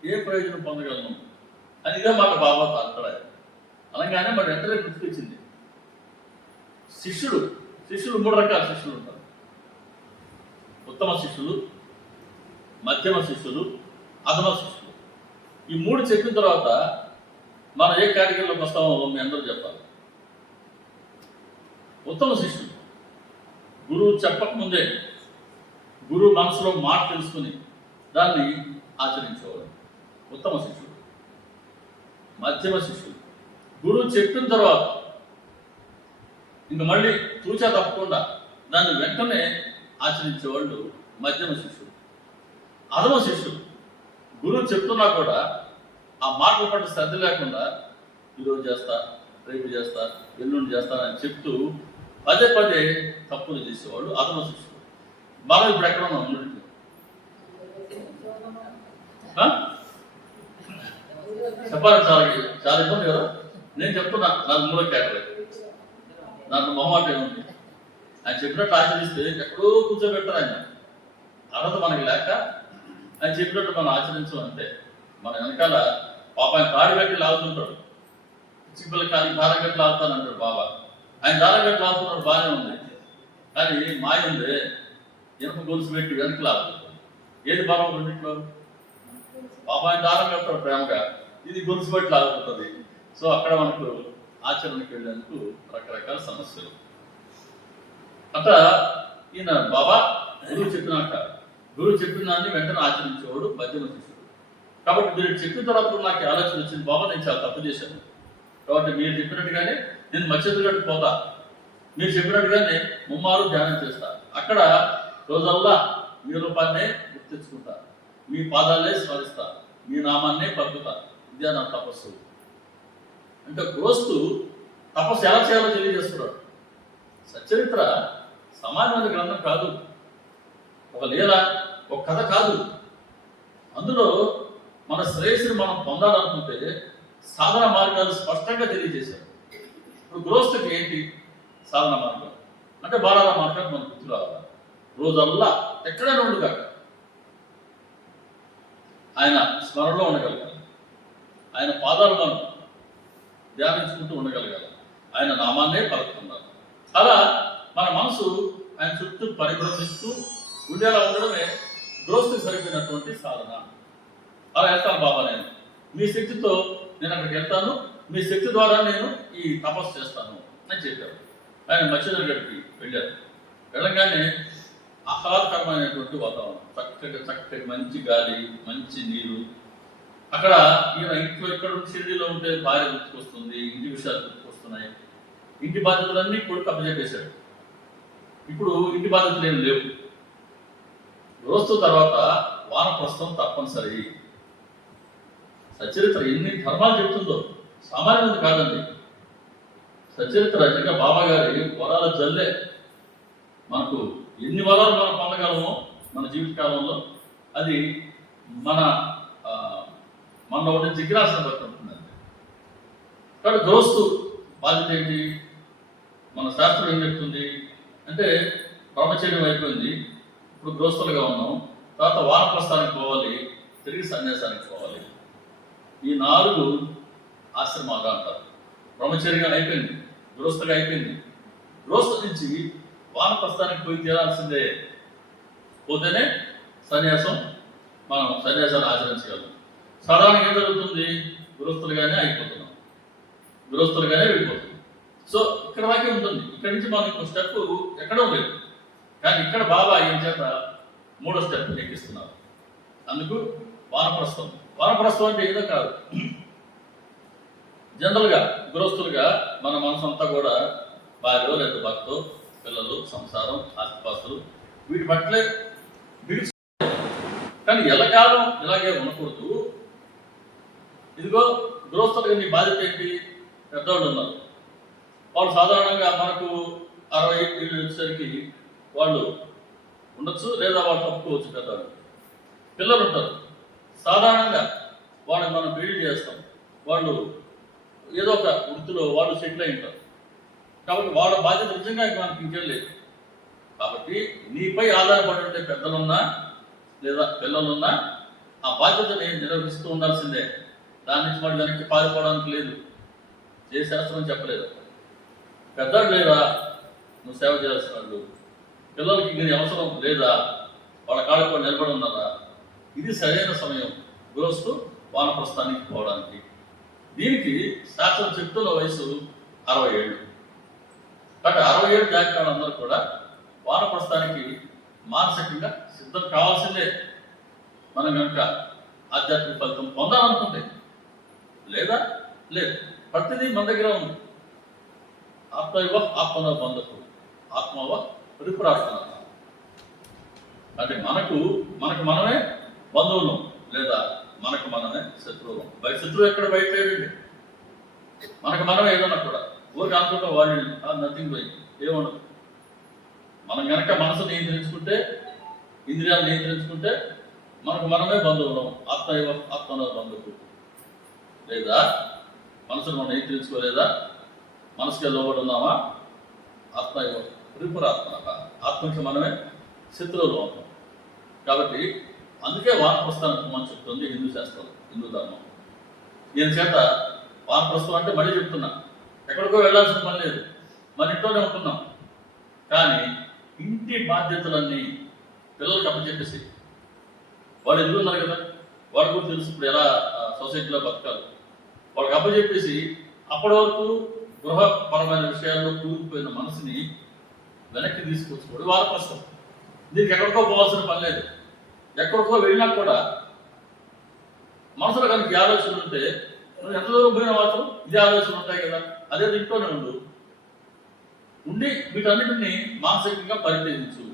ఏ ప్రయోజనం పొందగలను అని ఇదే మాట బాబా అక్కడ అనగానే మరి వెంటనే గుర్తుకొచ్చింది. శిష్యులు 3 రకాల శిష్యులు ఉంటారు. ఉత్తమ శిష్యులు, మధ్యమ శిష్యులు, అధమ శిష్యులు. ఈ 3 చెప్పిన తర్వాత మనం ఏ కేటగిరీలోకి వస్తామో మీ అందరూ చెప్పాలి. ఉత్తమ శిష్యులు గురువు చెప్పకముందే గురువు మనసులో మాట తెలుసుకుని దాన్ని ఆచరించేవాడు ఉత్తమ శిష్యుడు. మధ్యమ శిష్యుడు గురువు చెప్పిన తర్వాత ఇంక మళ్ళీ తూచా తప్పకుండా దాన్ని వెంటనే ఆచరించేవాళ్ళు మధ్యమ శిష్యుడు. అధమ శిష్యుడు గురువు చెప్తున్నా కూడా ఆ మాటల పట్ల శ్రద్ధ లేకుండా ఈరోజు చేస్తా, రేపు చేస్తా, ఎల్లుండి చేస్తానని చెప్తూ పదే పదే తప్పులు చేసేవాళ్ళు అతను శిష్యుడు. మనం ఇప్పుడు ఎక్కడ ఉన్నాం మూడింటి? చెప్పాలి, చాలా చాలా ఇబ్బంది కదా. నేను చెప్తున్నా, నాకు మూడో కేటగిరీ, నాకు మొహమాట ఉంది. ఆయన చెప్పినట్టు ఆచరిస్తే ఎక్కడో కూర్చోబెట్టారు ఆయన. అర్హత మనకి లేక ఆయన చెప్పినట్టు మనం ఆచరించం అంతే. మన వెనకాల పాప ఆయన తాడి కట్టి లాగుతుంటాడు. చిక్కుల కానీ దారం కట్టి లాగుతాను అంటాడు బాబా. ఆయన దారం కట్టి లాగుతున్నాడు, బాగానే ఉంది. కానీ మాయ ఉంది, ఇనుప గొలుసు పెట్టి వెనక్కి లాగుతుంది. ఏది బలం రెండింటిలో? పాప ఆయన దారం కడతాడు ప్రేమగా, ఇది గొలుసు పెట్టి లాగుతుంది. సో అక్కడ మనకు ఆచరణకి వెళ్ళేందుకు రకరకాల సమస్యలు. అట్లా ఈయన బాబా గురువు చెప్పినాక, గురువు చెప్పిన దాన్ని వెంటనే ఆచరించేవాడు మధ్యమ శిష్యుడు. కాబట్టి మీరు చెప్పిన తర్వాత నాకు ఆలోచన వచ్చింది, బాబా నేను చాలా తప్పు చేశాను, కాబట్టి మీరు చెప్పినట్టుగానే నేను మధ్యతరగతి పోతా, మీరు చెప్పినట్టుగానే ముమ్మారు ధ్యానం చేస్తా, అక్కడ రోజల్లా మీ రూపాన్నే గుర్తించుకుంటా, మీ పాదాలే స్మరిస్తా, మీ నామాన్నే పలుకుతా, ఇదే నా తపస్సు. అంటే గృహస్థు తపస్సు ఎలా చేయాలో తెలియజేస్తున్నాడు. సచ్చరిత్ర సామాన్యమైన గ్రంథం కాదు, ఒక లీల, ఒక కథ కాదు. అందులో మన శ్రేయస్సుని మనం పొందాలనుకుంటే సాధన మార్గాలు స్పష్టంగా తెలియజేశారు. ఇప్పుడు గృహస్థుకి ఏంటి సాధన మార్గం అంటే బాలాల మార్గం మన గుర్తు రావాలి. రోజల్లా ఎక్కడైనా ఉండు కాక ఆయన స్మరణలో ఉండగలగాలి, ఆయన పాదాలు మనం ధ్యానించుకుంటూ ఉండగలగాలి, ఆయన నామాన్నే పలుకుతున్నారు. అలా మన మనసు ఆయన చుట్టూ పరిభ్రమిస్తూ ఉండేలా ఉండడమే గృహస్థుకి సరిపోయినటువంటి సాధన. అలా వెళ్తాను బాబా, నేను మీ శక్తితో నేను అక్కడికి వెళ్తాను, మీ శక్తి ద్వారా నేను ఈ తపస్సు చేస్తాను అని చెప్పారు. ఆయన మత్స్యదర్గడికి వెళ్ళారు. వెళ్ళగానే ఆహ్లాదకరమైనటువంటి వాతావరణం, చక్కటి మంచి గాలి, మంచి నీరు. అక్కడ ఈయన ఇంట్లో ఎక్కడ షిరిడీలో ఉంటే భార్య గుర్తుకొస్తుంది, ఇంటి విషయాలు గుర్తుకొస్తున్నాయి. ఇంటి బాధ్యతలన్నీ కొడుకు అప్పచెప్పేశాడు. ఇప్పుడు ఇంటి బాధ్యతలు ఏమి లేవు. రోజు తర్వాత వానప్రస్థం తప్పనిసరి. సచరిత్ర ఎన్ని ధర్మాలు చెప్తుందో సామాన్యమైనది కాదండి. సచరిత్ర నిజంగా బాబా గారి వరాల జల్లే. మనకు ఎన్ని వరాలు మనం పొందగలమో మన జీవితకాలంలో, అది మనలో ఉండే జిజ్ఞాసను బట్టి ఉంటుందండి. కాబట్టి గృహస్థు బాధ్యత ఏంటి? మన శాస్త్రం ఏం చెప్తుంది అంటే, బ్రహ్మచర్యం అయిపోయింది, ఇప్పుడు గృహస్థులుగా ఉన్నాం, తర్వాత వానప్రస్థానికి పోవాలి, తిరిగి సన్యాసానికి పోవాలి. ఈ 4 ఆశ్రమాలు అంటారు. బ్రహ్మచర్యంగా అయిపోయింది, గృహస్థుగా అయిపోయింది. గృహస్థు నుంచి వానప్రస్థానికి పోయి తీరాల్సిందే, పోతేనే సన్యాసం, మనం సన్యాసాన్ని ఆచరించగలం. సాధారణంగా ఏం జరుగుతుంది? గృహస్థులుగానే అయిపోతున్నాం, గృహస్థులుగానే వెళ్ళిపోతున్నాం. సో ఇక్కడ దాకే ఉంటుంది. ఇక్కడి నుంచి మనం ఇంకో స్టెప్ ఎక్కడో లేదు. కానీ ఇక్కడ బాబా ఏం చేత 3వ స్టెప్ ఎక్కిస్తున్నారు. అందుకు వానప్రస్థం. వానప్రస్థం అంటే ఏదో కాదు. జనరల్గా గృహస్థులుగా మన మనసు అంతా కూడా భార్య లేదా భర్త, పిల్లలు, సంసారం, ఆస్తిపాస్తులు, వీటి పట్లే బిగుసు. కానీ ఎల్లకాలం ఇలాగే ఉండకూడదు. ఇదిగో గృహస్థులుగా నీ బాధ్యత ఏంటి? పెద్దవాళ్ళు ఉన్నారు, వాళ్ళు సాధారణంగా మనకు 60 ఏళ్ళు వచ్చేసరికి వాళ్ళు ఉండొచ్చు, లేదా వాళ్ళు తప్పుకోవచ్చు. పెద్దవాళ్ళు పిల్లలు ఉంటారు, సాధారణంగా వాళ్ళని మనం పెళ్లి చేస్తాం, వాళ్ళు ఏదో ఒక వృత్తిలో వాళ్ళు సెటిల్ అయి ఉంటారు. కాబట్టి వాళ్ళ బాధ్యత నిజంగా మనకి ఇంకేం లేదు. కాబట్టి నీపై ఆధారపడి ఉండే పెద్దలున్నా లేదా పిల్లలున్నా ఆ బాధ్యతని నిర్వహిస్తూ ఉండాల్సిందే. దాని నుంచి మరి వెనక్కి పారిపోవడానికి లేదు. ఏ శాస్త్రం చెప్పలేదు. పెద్దలు లేదా నువ్వు సేవ చేయాల్సిన వాళ్ళు, పిల్లలకి నీ అవసరం లేదా, వాళ్ళ కాళ్ళకు నిలబడి ఉన్నారా? ఇది సరైన సమయం గృహస్థు వానప్రస్థానికి పోవడానికి. దీనికి శాస్త్రం చెప్తున్న వయసు 60 ఏళ్ళు. కాబట్టి 60 ఏళ్ళు దాటిన వాళ్ళందరూ కూడా వానప్రస్థానికి మానసికంగా సిద్ధం కావాల్సిందే. మనం కనుక ఆధ్యాత్మిక ఫలితం పొందాలనుకుంటే, లేదా లేదు, ప్రతిదీ మన దగ్గర ఉంది. ఆత్మవ ఆత్మన బంధకు, ఆత్మవ పరిప్రార్థన. అంటే మనకు మనమే బంధువులం, లేదా మనకు మనమే శత్రువులం. శత్రువు ఎక్కడ బయట లేదండి. మనకు మనమే ఏదన్నా కూడా ఊరికి అనుకుంటాం, వాళ్ళు నథింగ్ పోయింది. ఏముండదు. మనం కనుక మనసు నియంత్రించుకుంటే, ఇంద్రియాలు నియంత్రించుకుంటే మనకు మనమే బంధువులం. ఆత్మలో బంధువు. లేదా మనసును మనం నియంత్రించుకోలేదా? మనసుకే లోబడి ఉన్నామా? ఆత్మయో త్రిపురాత్మ, ఆత్మకి మనమే శత్రువులు అవుతాం. కాబట్టి అందుకే వానప్రస్థానం మనం చెప్తుంది హిందూ శాస్త్రం, హిందూ ధర్మం. దీని చేత వానప్రస్థం అంటే మళ్ళీ చెప్తున్నా, ఎక్కడికో వెళ్ళాల్సిన పని లేదు, మన ఇంట్లోనే ఉంటున్నాం. కానీ ఇంటి బాధ్యతలన్నీ పిల్లలకు అప్పచెప్పేసి, వాళ్ళు ఎదురు ఉన్నారు కదా, వాడు కూడా తెలుసు ఇప్పుడు ఎలా సొసైటీలో బతకాలి, వాళ్ళకి అప్పచెప్పేసి అప్పటి వరకు గృహపరమైన విషయాల్లో కూరుకుపోయిన మనసుని వెనక్కి తీసుకొచ్చుకోవడం వానప్రస్థం. దీనికి ఎక్కడికో పోవాల్సిన పని లేదు. ఎక్కడికో వెళ్ళినా కూడా మనసులో కనుక ఈ ఆలోచనలు ఉంటే నువ్వు ఎంత దూరం పోయినా మాత్రం ఇదే ఆలోచనలు ఉంటాయి కదా. అదే ఇంట్లోనే ఉండి వీటన్నిటిని మానసికంగా పరిశీలించు.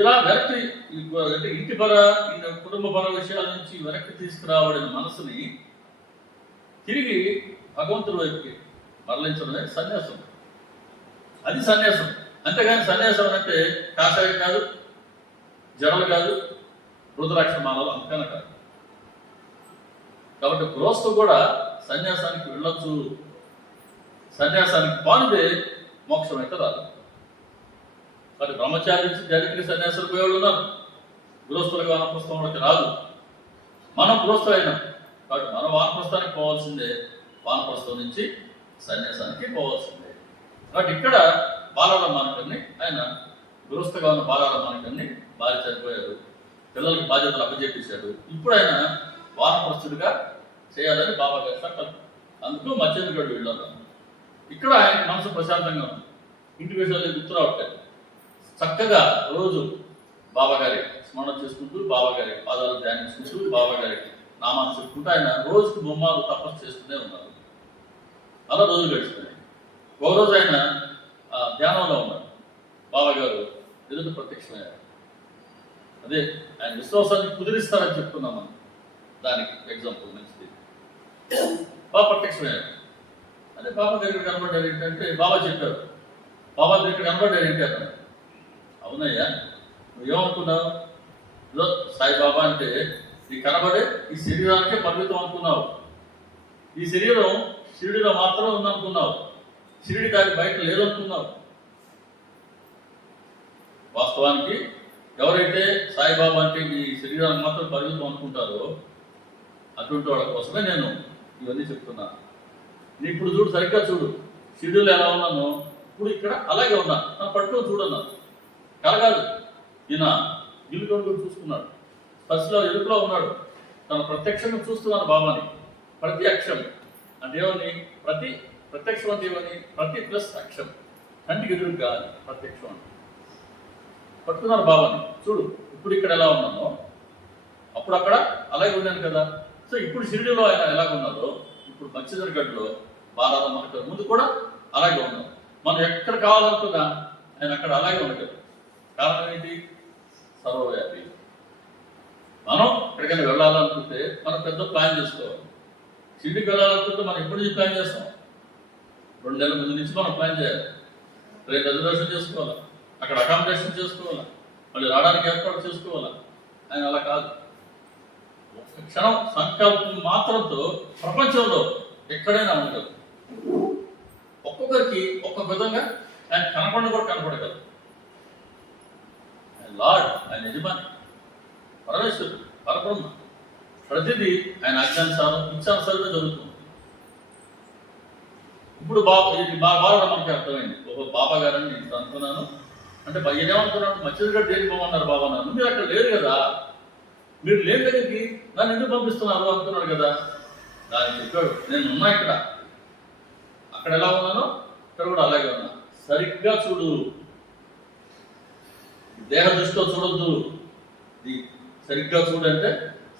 ఇలా వెనక్కి అంటే ఇంటి కుటుంబ పర విషయాల నుంచి వెనక్కి తీసుకురావడిన మనసుని తిరిగి భగవంతుడి వైపుకి మరలించడమే సన్యాసం. అది సన్యాసం. అంతేగాని సన్యాసం అంటే కాషాయం కాదు, జడలు కాదు, రుద్రాక్ష మాలలు అంతకన్నా కాదు. కాబట్టి గృహస్థు కూడా సన్యాసానికి వెళ్ళొచ్చు. సన్యాసానికి పానిదే మోక్షం అయితే రాదు. మరి బ్రహ్మచారి నుంచి జరిగిన సన్యాసులు పోయేవాళ్ళు ఉన్నారు. గృహస్థులుగా వానప్రస్థంలోకి రాదు. మనం గృహస్థులు అయినాం కాబట్టి మనం వానప్రస్థానికి పోవాల్సిందే, వానప్రస్థం నుంచి సన్యాసానికి పోవాల్సిందే. కాబట్టి ఇక్కడ బాలరామానికర్ని ఆయన గృహస్థగా ఉన్న బాలరామానికర్ని భార్య చనిపోయారు, పిల్లలకి బాధ్యతలు అప్పచెప్పేశాడు. ఇప్పుడు ఆయన వానప్రస్థుడిగా చేయాలని బాబా గారి సంకల్పం. అందుకు మత్స్యేంద్రగడు వెళ్ళారు. ఇక్కడ ఆయన మనసు ప్రశాంతంగా ఉంది, ఇంటి విషయాలు గుర్తు రావట్లేదు. చక్కగా రోజు బాబా గారి స్మరణ చేసుకుంటూ, బాబా గారి పాదాలు ధ్యానించుకుంటూ, బాబా గారి నామాన్ని చెప్పుకుంటూ ఆయన రోజుకి బొమ్మలు తపస్సు చేస్తూనే ఉన్నారు. అలా రోజులు గడిచిపోయాయి. ఒక రోజు ఆయన ధ్యానంలో ఉన్నారు. బాబా గారు ఎదుట ప్రత్యక్షమయ్యారు. అదే ఆయన విశ్వాసాన్ని కుదిరిస్తారని చెప్తున్నాం మనం. దానికి ఎగ్జాంపుల్ మంచిది. బాబా ప్రత్యక్షమయ్యారు. అదే బాబా దగ్గర కనబడ్డారు ఏంటంటే, బాబా చెప్పారు, బాబా దగ్గర కనబడ్డారు ఏంటి అన్నారు. అవునయ్యా, నువ్వేమనుకున్నావు? ఇదో సాయిబాబా అంటే నీ కనబడే ఈ శరీరానికే పరిమితం అనుకున్నావు. ఈ శరీరం షిరిడిలో మాత్రం ఉందనుకున్నావు. షిరిడి దాని బయట లేదనుకున్నావు. వాస్తవానికి ఎవరైతే సాయిబాబా అంటే ఈ శరీరానికి మాత్రం పరిమితం అనుకుంటారో అటువంటి వాళ్ళ కోసమే నేను ఇవన్నీ చెప్తున్నాను. నీ ఇప్పుడు చూడు, సరిగ్గా చూడు, షిరిడిలో ఎలా ఉన్నానో ఇప్పుడు ఇక్కడ అలాగే ఉన్నా, నా పట్టుకొని చూడన్నాను. కాదు, ఈయన ఇల్లు కూడా చూసుకున్నాడు, స్పర్శలో ఎరుపులో ఉన్నాడు, తన ప్రత్యక్షంగా చూస్తున్నాను బాబాని. ప్రతి అక్షం అంటే ఏమని, ప్రత్యక్షం అంటే ఏమని, ప్రతి ప్లస్ అక్షం, కంటికి ఎదురుగా ప్రత్యక్షం అంటే పట్టుకున్నారు బాబాని. చూడు ఇప్పుడు ఇక్కడ ఎలా ఉన్నానో అప్పుడు అక్కడ అలాగే ఉన్నాను కదా. సో ఇప్పుడు షిరిడిలో ఆయన ఎలాగ ఉన్నారో ఇప్పుడు మత్స్యేంద్రగఢ్లో బాలరామానికర్ ముందు కూడా అలాగే ఉన్నాం. మనం ఎక్కడ కావాలనుకున్నా ఆయన అక్కడ అలాగే ఉండదు. కారణం ఏంటి? సర్వవ్యాపి. మనం ఎక్కడికైనా వెళ్ళాలనుకుంటే మనం పెద్ద ప్లాన్ చేసుకోవాలి. షిరిడికి వెళ్ళాలనుకుంటే మనం ఎప్పటి నుంచి ప్లాన్ చేస్తాం? 2 నెలల ముందు నుంచి మనం ప్లాన్ చేయాలి. ట్రైన్ రిజర్వేషన్ చేసుకోవాలా, అక్కడ అకామిడేషన్ చేసుకోవాలా, మళ్ళీ రావడానికి ఏర్పాటు చేసుకోవాలా. ఆయన అలా కాదు. ఒక క్షణం సంకల్పం మాత్రంతో ప్రపంచంలో ఎక్కడైనా ఉండదు. ఒక్కొక్కరికి ఒక్కొక్క విధంగా ఆయన కనపడిన కూడా కనపడగలరు. ఆయన లార్డ్, ఆయన యజమాని, పరమేశ్వరుడు, పరబ్రహ్మ. ప్రతిదీ ఆయన ఆజ్ఞానుసారం, ఇచ్చానుసారమే జరుగుతుంది. ఇప్పుడు ఇది బాగా మనకి అర్థమైంది. ఒక బాబా గారని నేను అనుకున్నాను అంటే ఏమనుకున్నాను, మత్స్యేంద్రగఢ్ దేనికి పోమన్నారు బాబా నన్ను, మీరు అక్కడ లేరు కదా, మీరు లేని దగ్గరికి నన్ను ఎందుకు పంపిస్తున్నారు అనుకున్నాడు కదా. దానికి చెప్పాడు, నేను ఉన్నా ఇక్కడ, అక్కడ ఎలా ఉన్నానో ఇక్కడ కూడా అలాగే ఉన్నా. సరిగ్గా చూడు, దేహ దృష్టితో చూడొద్దు. సరిగ్గా చూడంటే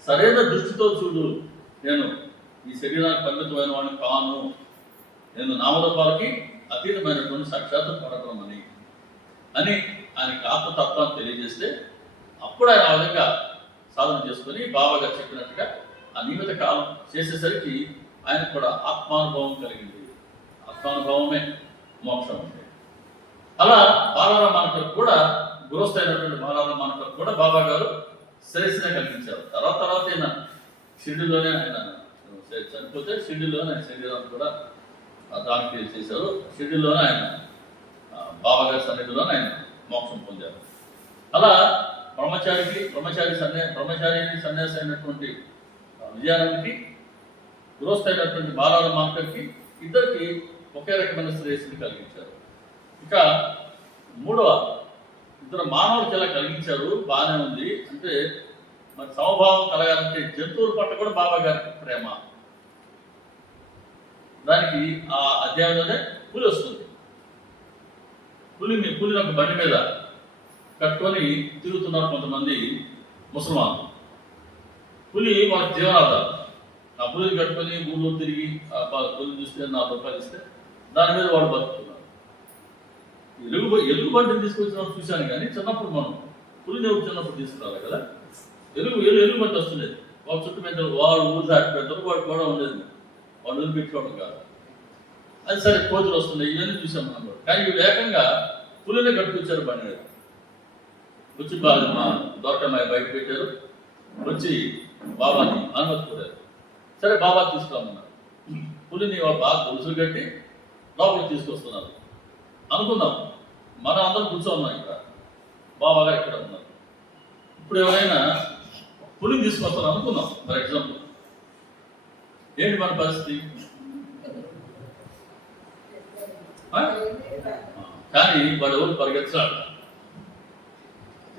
సరైన దృష్టితో చూడు. నేను ఈ శరీరానికి పరిమితమైన వాడిని కాను, నేను నామరూపాలకి అతీతమైనటువంటి సాక్షాత్ పరబ్రహ్మని అని ఆయనకి ఆత్మతత్వాన్ని తెలియజేస్తే అప్పుడు ఆయన ఆ విధంగా సాధన చేసుకొని బాబా గారు చెప్పినట్టుగా ఆ నియమిత కాలం చేసేసరికి ఆయనకు కూడా ఆత్మానుభవం కలిగింది. ఆత్మానుభవమే మోక్షం ఉంది. అలా బాలారాం మానకర్ కూడా గృహస్థైనటువంటి బాలారాం మానకర్ కూడా బాబా గారు శ్రేయస్సునే కలిగించారు. తర్వాత ఆయన షిరిడీలోనే ఆయన చనిపోతే షిరిడీలోనే ఆయన శరీరాన్ని కూడా దానికి చేశారు. షిరిడీలోనే ఆయన బాబా గారి సన్నిధిలోనే ఆయన మోక్షం పొందారు. అలా బ్రహ్మచారి సన్యాసి అయినటువంటి విజయానందకి గృహస్థ అయినటువంటి బాలారాం మానకర్కి ఇద్దరికి ఒకే రకమైన శ్రేయస్సుని కలిగించారు. ఇక మూడవ ఇద్దరు మానవులకి ఎలా కలిగించారు బాగానే ఉంది. అంటే మరి సమభావం కలగాలంటే జంతువుల పట్ల కూడా బాబా గారికి ప్రేమ. దానికి ఆ అధ్యాయంలోనే పులి వస్తుంది. పులిని ఒక బండి మీద కట్టుకొని తిరుగుతున్నారు కొంతమంది ముసల్మాన్లు. పులి వాళ్ళకి జీవనాధారం. ఆ పులిని కట్టుకొని ఊళ్ళో తిరిగి పులిని చూస్తే 4 రూపాయలు ఇస్తే దాని మీద వాళ్ళు బతుకుతున్నారు. ఎలుగు బండిని తీసుకొచ్చినప్పుడు చూశాను, కానీ చిన్నప్పుడు మనం పులిని చిన్నప్పుడు తీసుకురాలి కదా, ఎలుగు బండి వస్తుండేది. వాళ్ళ చుట్టూ మీద వాళ్ళు ఊరు దాటి పెడతారు, వాడు కూడా ఉండేది, వాళ్ళు ఊరు పెట్టుకోవడం కాదు. అది సరే కోతులు వస్తున్నాయి, ఇవన్నీ చూసాం మనం. కానీ వీళ్ళు ఏకంగా పులిని కట్టుకొచ్చారు బండి మీద. వచ్చి మా దొరకమ్మాయి బయట పెట్టారు, వచ్చి బాబాని అనుమతి కోరారు. సరే బాబా తీసుకురామన్నారు. పులిని బాగా గొలుసులు కట్టి లోపలికి తీసుకొస్తున్నారు. అనుకుందాం మనం అందరం కూర్చోన్నాం, ఇక్కడ బాబా గారు ఇక్కడ ఉన్నారు. ఇప్పుడు ఎవరైనా పులిని తీసుకొస్తారు అనుకుందాం ఫర్ ఎగ్జాంపుల్, ఏంటి మన పరిస్థితి? కానీ వాడు ఎవరు పరిగెత్తాడు.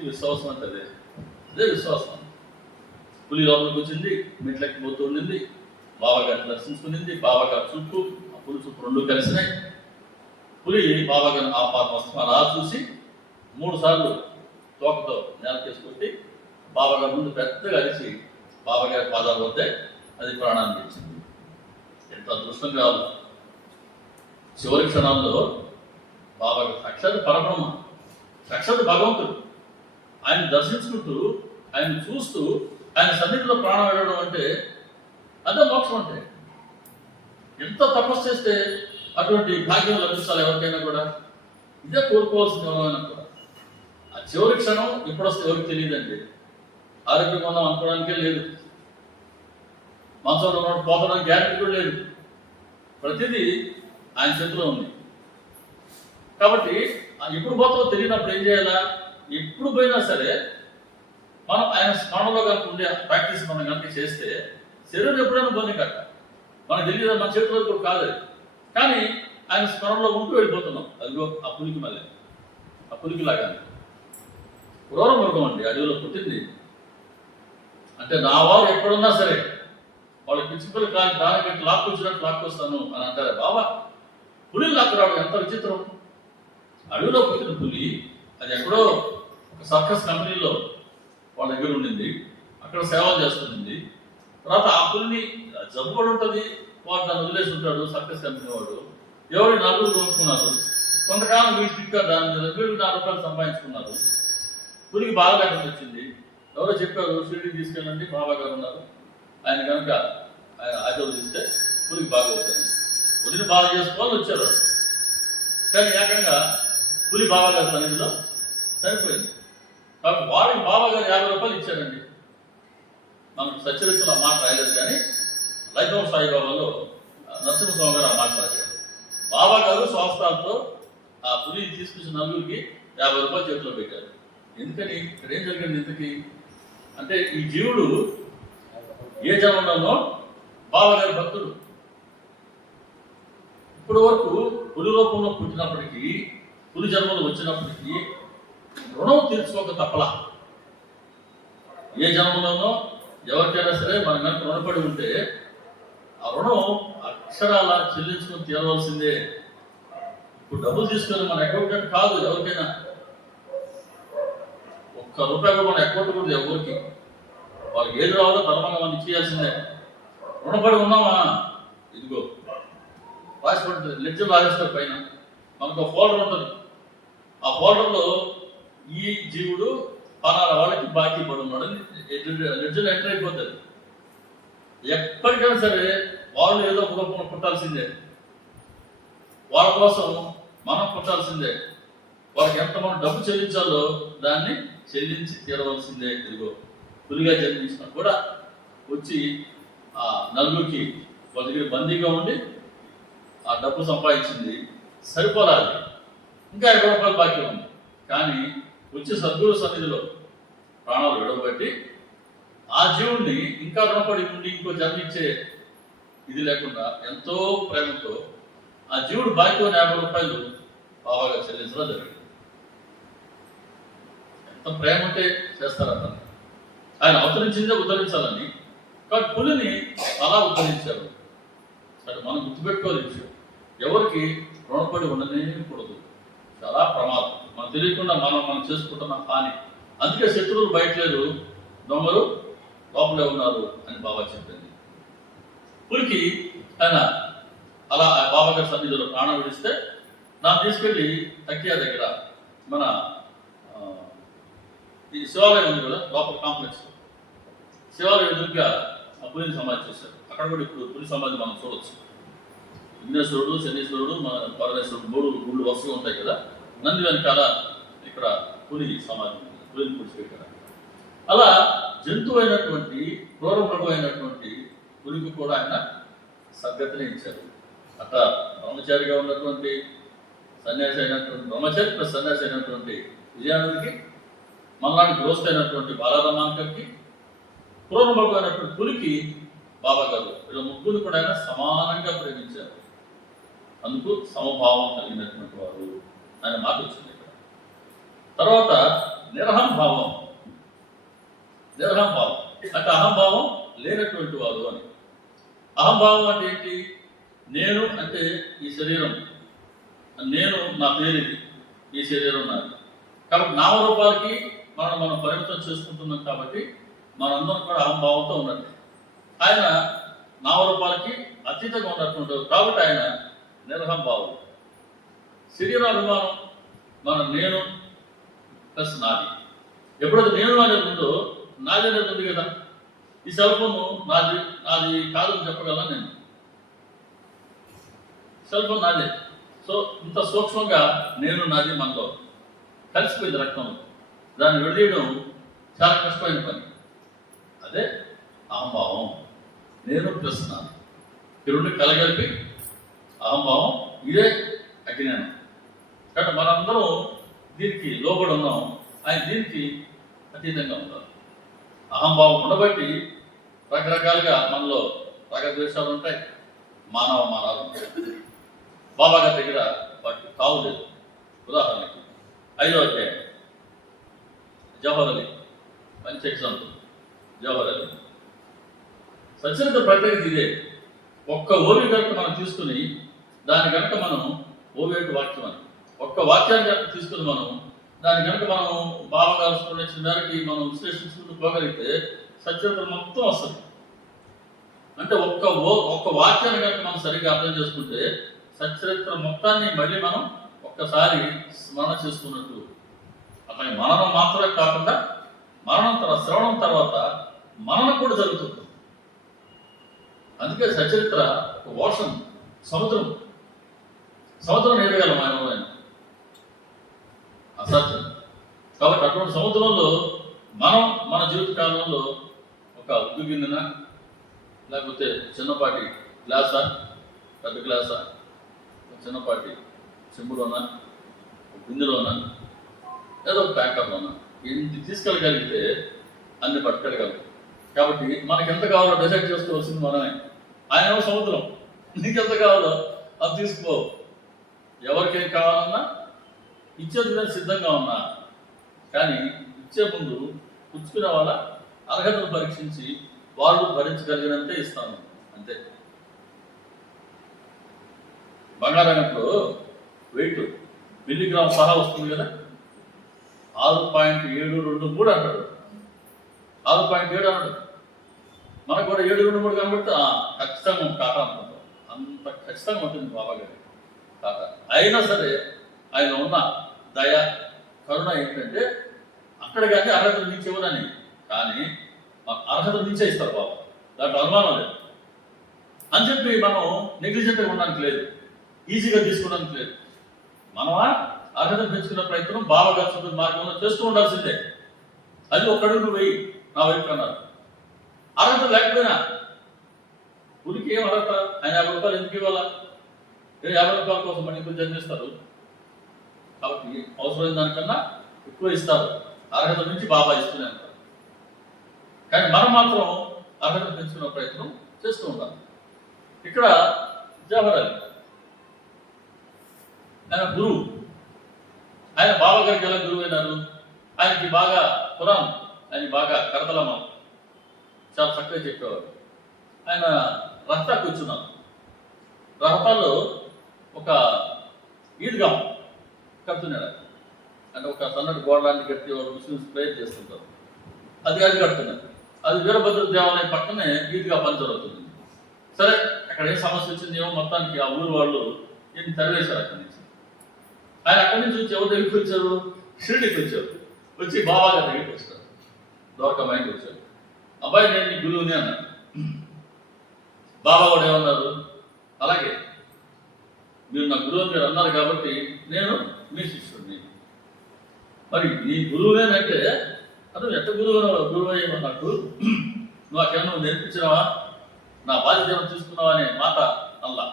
విశ్వాసం అంటే అదే విశ్వాసం. పులి లోపలికి వచ్చింది, మెట్లకి పోతూ ఉండింది, బాబాగారిని దర్శించుకునింది. బాబాగారు చుట్టూ ఆ పులి చుట్టూ 2 కలిసినాయి. పులి బాబాగారిని ఆ పాపం అలా చూసి 3 సార్లు తోకతో నేలకేసుకొట్టి బాబాగారి ముందు పెద్దగా అరిచి బాబాగారి పాదాలు వద్దే అది ప్రాణాన్ని ఇచ్చింది. ఎంత అదృష్టం కాదు. చివరి క్షణాల్లో బాబాగారు సాక్షాత్ పరబ్రహ్మ, సాక్షాత్ భగవంతుడు, ఆయన దర్శించుకుంటూ ఆయన చూస్తూ ఆయన సన్నిధిలో ప్రాణం వెళ్ళడం అంటే అదే మోక్షం. అంటే ఎంత తపస్సు చేస్తే అటువంటి భాగ్యం లభించాలి ఎవరికైనా కూడా. ఇదే కోరుకోవాల్సింది ఎవరైనా కూడా. ఆ చివరి క్షణం ఎప్పుడు వస్తే ఎవరికి తెలియదండి. ఆరోగ్యంగా ఉన్నాం అనుకోవడానికే లేదు, మనసులో ఉన్నట్టు పోతడానికి గ్యారెంటీ కూడా లేదు. ప్రతిదీ ఆయన చేతిలో ఉంది. కాబట్టి ఎప్పుడు పోతామో తెలియనప్పుడు ఏం చేయాలా? ఎప్పుడు పోయినా సరే మనం ఆయన స్మరణలో కనుక ఉండే ప్రాక్టీస్ మనం కనుక చేస్తే శరీరం ఎప్పుడైనా పోనీ కట్ట మనకు తెలియదు, మన చేతిలో కూడా కాదు. కానీ ఆయన స్మరణలో ఉంటూ వెళ్ళిపోతున్నాం. అదిగో ఆ పులికి మళ్ళీ ఆ పులికి లాగా క్రూర మృగం అండి, అడవిలో పుట్టింది. అంటే నా వారు ఎక్కడున్నా సరే వాళ్ళకి పిచ్చి పిల్లలు కానీ దానికంటే లాక్కొచ్చినట్టు లాక్కొస్తాను అని అంటారు. బాబా పులిని లాక్కురావడం ఎంత విచిత్రం. అడవిలో పుట్టిన పులి అది ఎక్కడో ఒక సర్కస్ కంపెనీలో వాళ్ళ దగ్గర ఉండింది, అక్కడ సేవలు చేస్తుంది. తర్వాత ఆ పులిని జబ్బు కూడా ఉంటుంది, వాడు దాన్ని వదిలేసి ఉంటాడు. సర్కస్ కంపెనీ వాడు ఎవరి 4 కొనుక్కున్నారు. కొంతకాలం వీళ్ళు తిప్పారు, దాని మీద వీళ్ళు 4 రూపాయలు సంపాదించుకున్నారు. పులికి బాగా లేకుండా వచ్చింది. ఎవరో చెప్పారు షిరిడీకి తీసుకెళ్ళండి, బాబా గారు ఉన్నారు, ఆయన కనుక ఆయన ఆశీర్వదిస్తే పులికి బాగా అవుతుంది. పులిని బాగా చేసుకోవాలని వచ్చారు. కానీ ఏకంగా పులి బాబా గారి సన్నిధిలో చనిపోయింది. కాబట్టి వాడికి బాబా గారు 50 రూపాయలు ఇచ్చారండి. మనకు సచరిత్రలో ఆ మాట రాయలేదు, కానీ లైఫ్ ఆఫ్ సాయిబాబాలో నరసింహస్వామి గారు ఆ మాట రాశారు. బాబా గారు స్వాస్థాలతో ఆ పులిని తీసుకొచ్చిన 4గురికి 50 రూపాయలు చేతిలో పెట్టారు. ఎందుకని? ఇక్కడ ఏం జరిగింది ఇంతకీ అంటే, ఈ జీవుడు ఏ జన్మలోనో బాబా గారి భక్తుడు. ఇప్పటి వరకు పులి రూపంలో పుట్టినప్పటికీ, పులి జన్మలో వచ్చినప్పటికీ రుణం తీర్చుకోక తప్పలా. ఏ జన్మలోనో ఎవరికైనా సరే మనం కనుక రుణపడి ఉంటే ఆ రుణం అక్షరాల చెల్లించుకొని తీరవలసిందే. ఇప్పుడు డబ్బులు తీసుకొని మన అకౌంట్ కాదు ఎవరికైనా. ₹1 కూడా మన అకౌంట్ కూడా ఎవరికి, వాళ్ళకి ఏది రావాలో పరమంగా మనం ఇచ్చేయాల్సిందే. రుణపడి ఉన్నామా, ఇదిగో రాసిపడి లెడ్జర్ రాసేస్తారు. పైన మనకు ఒక ఫోల్డర్ ఉంటుంది. ఆ ఫోల్డర్లో ఈ జీవుడు పలానా వాళ్ళకి బాకీ పడి ఉన్నాడు లెడ్జర్ ఎంటర్ అయిపోతుంది. ఎప్పటికైనా సరే వాళ్ళు ఏదో ఒక రూపంలో పుట్టాల్సిందే. వాళ్ళ కోసం మనం పుట్టాల్సిందే. వాళ్ళకి ఎంత మనం డబ్బు చెల్లించాలో దాన్ని చెల్లించి తీరవలసిందే. ఇదిగో పులిగా జన్మించినా కూడా వచ్చి ఆ నలుగురికి వాళ్ళ దగ్గర బందీగా ఉండి ఆ డబ్బు సంపాదించింది సరిపోరాలి, ఇంకా 50 రూపాయలు బాకీ ఉంది. కానీ వచ్చి సద్గురు సన్నిధిలో ప్రాణాలు విడవబట్టి ఆ జీవుడిని ఇంకా రుణపడి ఉండి ఇంకో జన్మించే ఇది లేకుండా ఎంతో ప్రేమతో ఆ జీవుడు బాకీ ఉన్న 50 రూపాయలు బాబాగా చెల్లించడం జరిగింది. ఎంత ప్రేమ ఉంటే చేస్తారట. ఆయన అవతరించిందే ఉద్ధరించాలని, కాబట్టి పులిని అలా ఉద్ధరించారు. సరే, మనం గుర్తుపెట్టుకోవాలి విషయం, ఎవరికి రుణపడి ఉండనేకూడదు. చాలా ప్రమాదం. మనం తెలియకుండా మనం చేసుకుంటున్న హాని. అందుకే శత్రువులు బయట లేరు, దొంగలు లోపలే ఉన్నారు అని బాబా చెప్పింది. పులికి ఆయన అలా బాబా గారి సన్నిధిలో ప్రాణం విడిస్తే దాన్ని తీసుకెళ్ళి తక్కియా దగ్గర మన ఈ శివాలయం ఉంది కదా, లోపల కాంప్లెక్స్, శివాలయం ఎదురుగా ఆ పులిని సమాధి చేశారు. అక్కడ కూడా ఇప్పుడు పులి సమాధి మనం చూడవచ్చు. విఘ్నేశ్వరుడు, శనీశ్వరుడు, మన పరమేశ్వరుడు 3 గుళ్ళు వరుసగా ఉంటాయి కదా. నంది వెనకాల ఇక్కడ పులి సమాధి, పులిని పూడ్చిపెట్టారు. అలా జంతువు అయినటువంటి క్రూర మృగం అయినటువంటి పులికి కూడా ఆయన సద్గతిని ఇచ్చారు. అట్లా బ్రహ్మచారిగా ఉన్నటువంటి సన్యాసి అయినటువంటి బ్రహ్మచారి ప్లస్ సన్యాసి అయినటువంటి విజయానందకి, మనలాంటి గృహస్థ అయినటువంటి బాలారామానికి, క్రూర మృగం అయినటువంటి పులికి బాబా గారు వీళ్ళ ముగ్గురు కూడా ఆయన సమానంగా ప్రేమించారు. అందుకు సమభావం కలిగినటువంటి వారు ఆయన మాట వచ్చింది ఇక్కడ. తర్వాత నిరహంభావం. నిరహంభావం అంటే అహంభావం లేనటువంటి వారు అని. అహంభావం అంటే ఏంటి? నేను అంటే ఈ శరీరం, నేను నా పేరు, ఈ శరీరం నాది. కాబట్టి నామరూపాలకి మనం పరిమితం చేసుకుంటున్నాం. కాబట్టి మనందరం కూడా అహంభావంతో ఉన్నట్టు. ఆయన నామరూపాలకి అతీతంగా ఉన్నటువంటి కాబట్టి ఆయన నిరహంభావం. శరీరాభిమానం మన నేను ప్లస్ నాది. ఎప్పుడైతే నేను అనేది ఉందో నాది అనేది ఉంది కదా. ఈ సెల్ ఫోన్ నాది కాదని చెప్పగలను నేను. సెల్ ఫోన్ నాదే. సో ఇంత సూక్ష్మంగా నేను నాది మనలో కలిసిపోయింది రక్తం. దాన్ని విడదీయడం చాలా కష్టమైన పని. అదే అహంభావం. నేను ప్లస్ నాది, ఈ రెండు కలగలిపి అహంభావం. ఇదే అజ్ఞానం. కాబట్టి మనందరం దీనికి లోబడి ఉన్నాం. ఆయన దీనికి అతీతంగా ఉన్నారు. అహంభావం ఉండబట్టి రకరకాలుగా మనలో రాగద్వేషాలు ఉంటాయి, మానవాలు ఉంటాయి. బాబా గారి దగ్గర వాటికి తావు లేదు. ఉదాహరణకి 5వ అధ్యాయం జవహర్ అలీ, మంచి ఎగ్జాంపుల్. జవహర్ అలీ సచరిత ప్రత్యేకత ఇదే. ఒక్క ఓవి కనుక మనం తీసుకుని దాని కనుక మనం ఓవేటు వాక్యం అని ఒక్క వాక్యాన్ని కనుక తీసుకుని మనం దాని కనుక మనం బాబా గారు స్ఫురించిన మేరకి మనం విశ్లేషించుకుంటూ పోగలిగితే సచరిత మొత్తం వస్తుంది. అంటే ఒక్క వాక్యాన్ని కనుక మనం సరిగ్గా అర్థం చేసుకుంటే సచరిత్ర మొత్తాన్ని మళ్ళీ మనం ఒక్కసారి స్మరణ చేసుకున్నట్టు. అట్లా మననం మాత్రమే కాకుండా శ్రవణం తర్వాత మననం కూడా జరుగుతుంది. అందుకే సచరిత్ర ఒక ఓషన్, సముద్రం ఎదగలం ఆయన అసాధ్యం. కాబట్టి అటువంటి సముద్రంలో మనం మన జీవిత కాలంలో ఒక ఉగ్గు గిన్నెన, లేకపోతే చిన్నపాటి గ్లాసా, పెద్ద గ్లాసా, చిన్నపాటి చెంబులోనా, బిందులోనా, ఏదో ఒక ప్యాకర్లోనా ఎన్ని తీసుకెళ్ళగలిగితే అన్ని పట్టుకెళ్ళగలం. కాబట్టి మనకి ఎంత కావాలో డిసైడ్ చేసుకోవాల్సింది మనమే. ఆయన సముద్రం, నీకెంత కావాలో అది తీసుకో. ఎవరికేం కావాలన్నా ఇచ్చేందుకు సిద్ధంగా ఉన్నా, కానీ ఇచ్చే ముందు పుచ్చుకునే వాళ్ళ అర్హతను పరీక్షించి వాళ్ళు భరించగలిగినంతే ఇస్తాను, అంతే. బంగారం ఇప్పుడు వెయిట్ మిల్లీగ్రామ్ సహా వస్తుంది కదా, 6.723 అంటాడు. 6.7 అన్నాడు. మనకు కూడా 723 కనబడితే ఖచ్చితంగా కాటా అనుకుంటాం. అంత ఖచ్చితంగా ఉంటుంది బాబా గారి కాటా. అయినా సరే ఆయన ఉన్న దయ, కరుణ ఏంటంటే అక్కడ కానీ అర్హతలు మించి ఇవ్వదని, కానీ అర్హతలు మించే ఇస్తారు బాబా. దాంట్లో అనుమానం లేదు అని చెప్పి మనం నెగ్లిజెంట్గా ఉండడానికి లేదు, ఈజీగా తీసుకోవడానికి లేదు. మనమా అర్హతను పెంచుకునే ప్రయత్నం బాబా గారు చూపిన మార్గంలో చేస్తూ ఉండాల్సిందే. అది ఒక్కడు నువ్వు వెయ్యి నా వైపు అన్నారు. అర్హత లేకపోయినా గురికి ఏం అర్హత? ఆయన 50 రూపాయలు ఎందుకు ఇవ్వాలా? 50 రూపాయల కోసం మళ్ళీ ఇంకో జన్మిస్తారు. కాబట్టి అవసరమైన దానికన్నా ఎక్కువ ఇస్తారు. అర్హత నుంచి బాబా ఇస్తూనే ఉంటారు. కానీ మనం మాత్రం అర్హత పెంచుకునే ప్రయత్నం చేస్తూ ఉంటాం. ఇక్కడ జవహర్ అలీ ఆయన గురువు. ఆయన బాబా గారికి ఎలా గురువు అయినారు? ఆయనకి బాగా ఖురాన్ ఆయన బాగా కరతలమా చాలా చక్కగా చెప్పేవారు. ఆయన రహతా కూర్చున్నారు. రహతాలో ఒక ఈద్గా కడుతున్నాడు. అంటే ఒక సన్నటి గోడలాంటి కట్టి ముస్లిమ్స్ ప్రేయర్ చేస్తుంటారు. అది కడుతున్నారు. అది వీరభద్ర దేవాలయం పక్కనే ఈద్గా పని జరుగుతుంది. సరే, అక్కడ ఏం సమస్య వచ్చిందేమో మొత్తానికి ఆ ఊరు వాళ్ళు ఈయన తరివేశారు అక్కడి నుంచి. ఆయన అక్కడి నుంచి వచ్చి ఎవరు దగ్గరికి వచ్చారు? షిరిడీకి వచ్చారు. వచ్చి బాబా గారి దగ్గరికి వచ్చారు. ద్వారకామాయికి వచ్చారు. అబ్బాయి నేను నీ గురువుని అన్నాను. బాబా కూడా ఏమన్నారు? అలాగే మీరు నా గురువు మీరు అన్నారు కాబట్టి నేను మీ శిష్యుడిని. మరి నీ గురువునేనంటే అతను ఎట్ట గురువు అయ్యమన్నట్టు నువ్వు అక్కడ నువ్వు నేర్పించినావా, నా బాధ్యత తీసుకున్నావా అనే మాట అల్లా.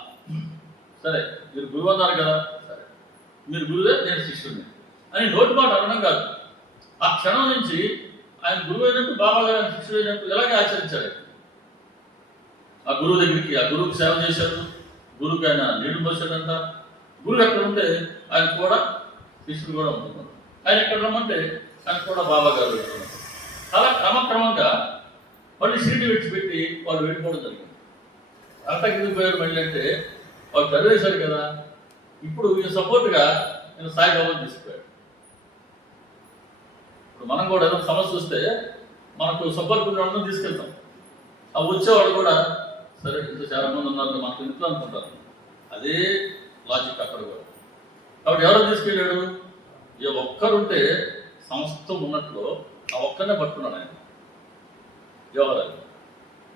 సరే మీరు గురువు అన్నారు కదా, సరే మీరు గురువే నేను శిష్యుడిని అని నోటి మాట అనడం కాదు. ఆ క్షణం నుంచి ఆయన గురువు అయినట్టు బాబా గారు ఆయన శిష్యుడు అయినట్టు ఎలాగే ఆచరించాడు. ఆ గురువు దగ్గరికి ఆ గురువుకి సేవ చేశాడు. గురువుకి ఆయన నీళ్లు పోసాడంట. గురువు ఎక్కడ ఉంటే ఆయన కూడా శిష్యుడు కూడా ఉంటున్నాడు. ఆయన ఎక్కడ రమ్మంటే ఆయన కూడా బాబా గారు పెట్టుకున్నారు. అలా క్రమక్రమంగా మళ్ళీ షిరిడి విడిచిపెట్టి వాళ్ళు వెళ్ళిపోవడం జరిగింది. అంతా కిందకి పోయారు మళ్ళీ అంటే వాళ్ళు చదివేశారు కదా. ఇప్పుడు ఈయన సపోర్ట్గా నేను సాయిబాబాని తీసుకుపోయాడు. ఇప్పుడు మనం కూడా ఏదైనా సమస్య వస్తే మనకు సపోర్ట్ ఉన్న వాళ్ళని తీసుకెళ్తాం. ఆ వచ్చేవాళ్ళు కూడా సరే ఇంత చాలా మంది ఉన్నారు మనకు ఇంట్లో అనుకుంటారు. అదే లాజిక్ అక్కడ కూడా. కాబట్టి ఎవరో తీసుకెళ్ళాడు? ఏ ఒక్కరుంటే సమస్తం ఉన్నట్లు ఆ ఒక్కనే పట్టుకున్నాడు ఆయన జవహర్.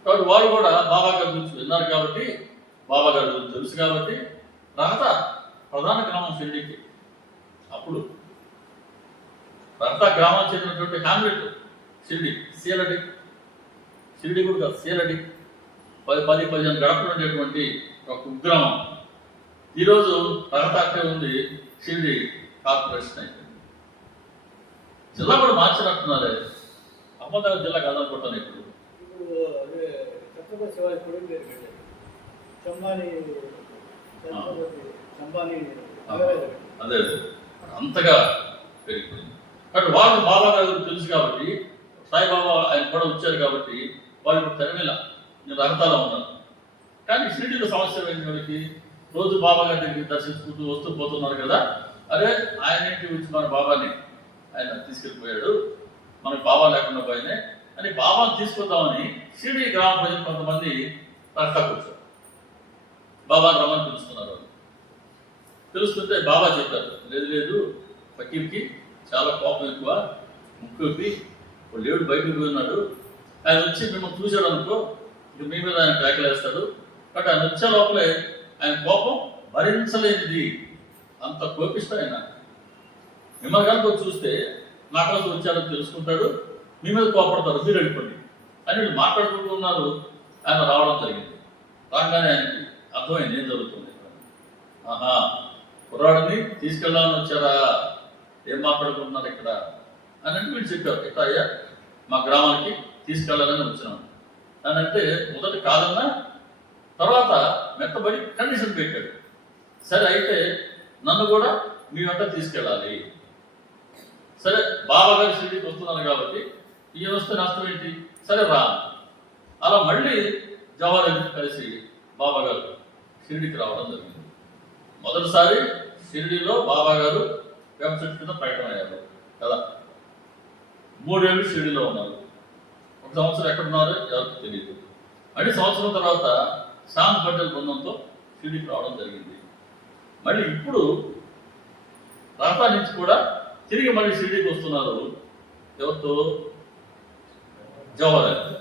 కాబట్టి వాళ్ళు కూడా బాబా గారి గురించి విన్నారు కాబట్టి, బాబా గారి గురించి తెలుసు కాబట్టి రహతా ప్రధాన గ్రామం షిరిడీకి. అప్పుడు రహతా గ్రామానికి చెందినటువంటి హ్యామ్లెట్ షిరిడి, సీలడి, షిరిడి కూడా కాదు సీలడి, 10-15 గడపలు ఉండేటువంటి ఒక కుగ్రామం. ఈరోజు రహతాకే ఉంది, షిరిడి కార్పొరేషన్ అయిపోయింది. జిల్లా కూడా మార్చినట్టున్నారే. అహ్మదాబాద్ జిల్లా కాదనుకుంటాను ఇప్పుడు. అదే అంతగా పెరిగిపోయింది. కాబట్టి వాళ్ళు బాబా గారు తెలుసు కాబట్టి, సాయిబాబా ఆయన కూడా వచ్చారు కాబట్టి వాళ్ళు ఇప్పుడు తెరమేల నేను రహతాలో ఉన్నాను. కానీ షిరిడీలో సమస్య ఏంటి? వాళ్ళకి రోజు బాబా గారి దగ్గరికి దర్శించుకుంటూ వస్తూ పోతున్నారు కదా. అరే ఆయన ఇంటికి వచ్చి మన బాబాని ఆయన తీసుకెళ్ళిపోయాడు, మనకు బాబా లేకుండా పోయినే అని బాబాని తీసుకొద్దామని షిరిడి గ్రామ ప్రజలు కొంతమంది రహతాకు వచ్చారు. బాబాని రమ్మని పిలుస్తున్నారు. తెలుస్తుంటే బాబా చెప్పారు, లేదు లేదు ఫకీర్కి చాలా కోపం ఎక్కువ, ముక్కుకి లేడు బయటకు ఉన్నాడు. ఆయన వచ్చి మిమ్మల్ని చూశాడు అనుకో, ఇక మీ మీద ఆయన కేకలేస్తాడు. బట్ ఆయన వచ్చే లోపలే ఆయన కోపం భరించలేనిది, అంత కోపిష్ట ఆయన. మిమ్మల్ని కనుక చూస్తే నా కోసం వచ్చారని తెలుసుకుంటాడు, మీ మీద కోపడతారు, మీరు వెళ్ళిపోండి అని వీళ్ళు మాట్లాడుకుంటూ ఉన్నారు. ఆయన రావడం జరిగింది. రాగానే ఆయనకి అర్థమైంది ఏం జరుగుతుంది. ఆహా, కుర్రాడిని తీసుకెళ్దామని వచ్చారా, ఏం మాట్లాడుకుంటున్నారు ఇక్కడ అని అంటే వీళ్ళు చెప్పారు, ఇట్లా అయ్యా మా గ్రామానికి తీసుకెళ్లాలని వచ్చినాం అని అంటే మొదటి కాదన్నా తర్వాత మెత్తబడి కండిషన్ పెట్టాడు. సరే అయితే నన్ను కూడా మీ వెంట తీసుకెళ్ళాలి. సరే బాబా గారు షిరిడీకి వస్తున్నారు కాబట్టి ఈయన వస్తే నష్టం ఏంటి, సరే రా. అలా మళ్ళీ జవహర్ అలీ కలిసి బాబా గారు షిరిడీకి రావడం జరిగింది. మొదటిసారి షిరిడీలో బాబా గారు వేప చెట్టు కింద ప్రకటనయ్యారు కదా. 3 ఏళ్ళు షిరిడీలో ఉన్నారు. 1 సంవత్సరం ఎక్కడున్నారో ఎవరికి తెలియదు. మళ్ళీ సంవత్సరం తర్వాత శాంత్ పటేల్ బృందంతో షిరిడీకి రావడం జరిగింది. మళ్ళీ ఇప్పుడు రహతా నుంచి కూడా తిరిగి మళ్ళీ షిరిడీకి వస్తున్నారు. ఎవరితో? జవహర్ అలీ.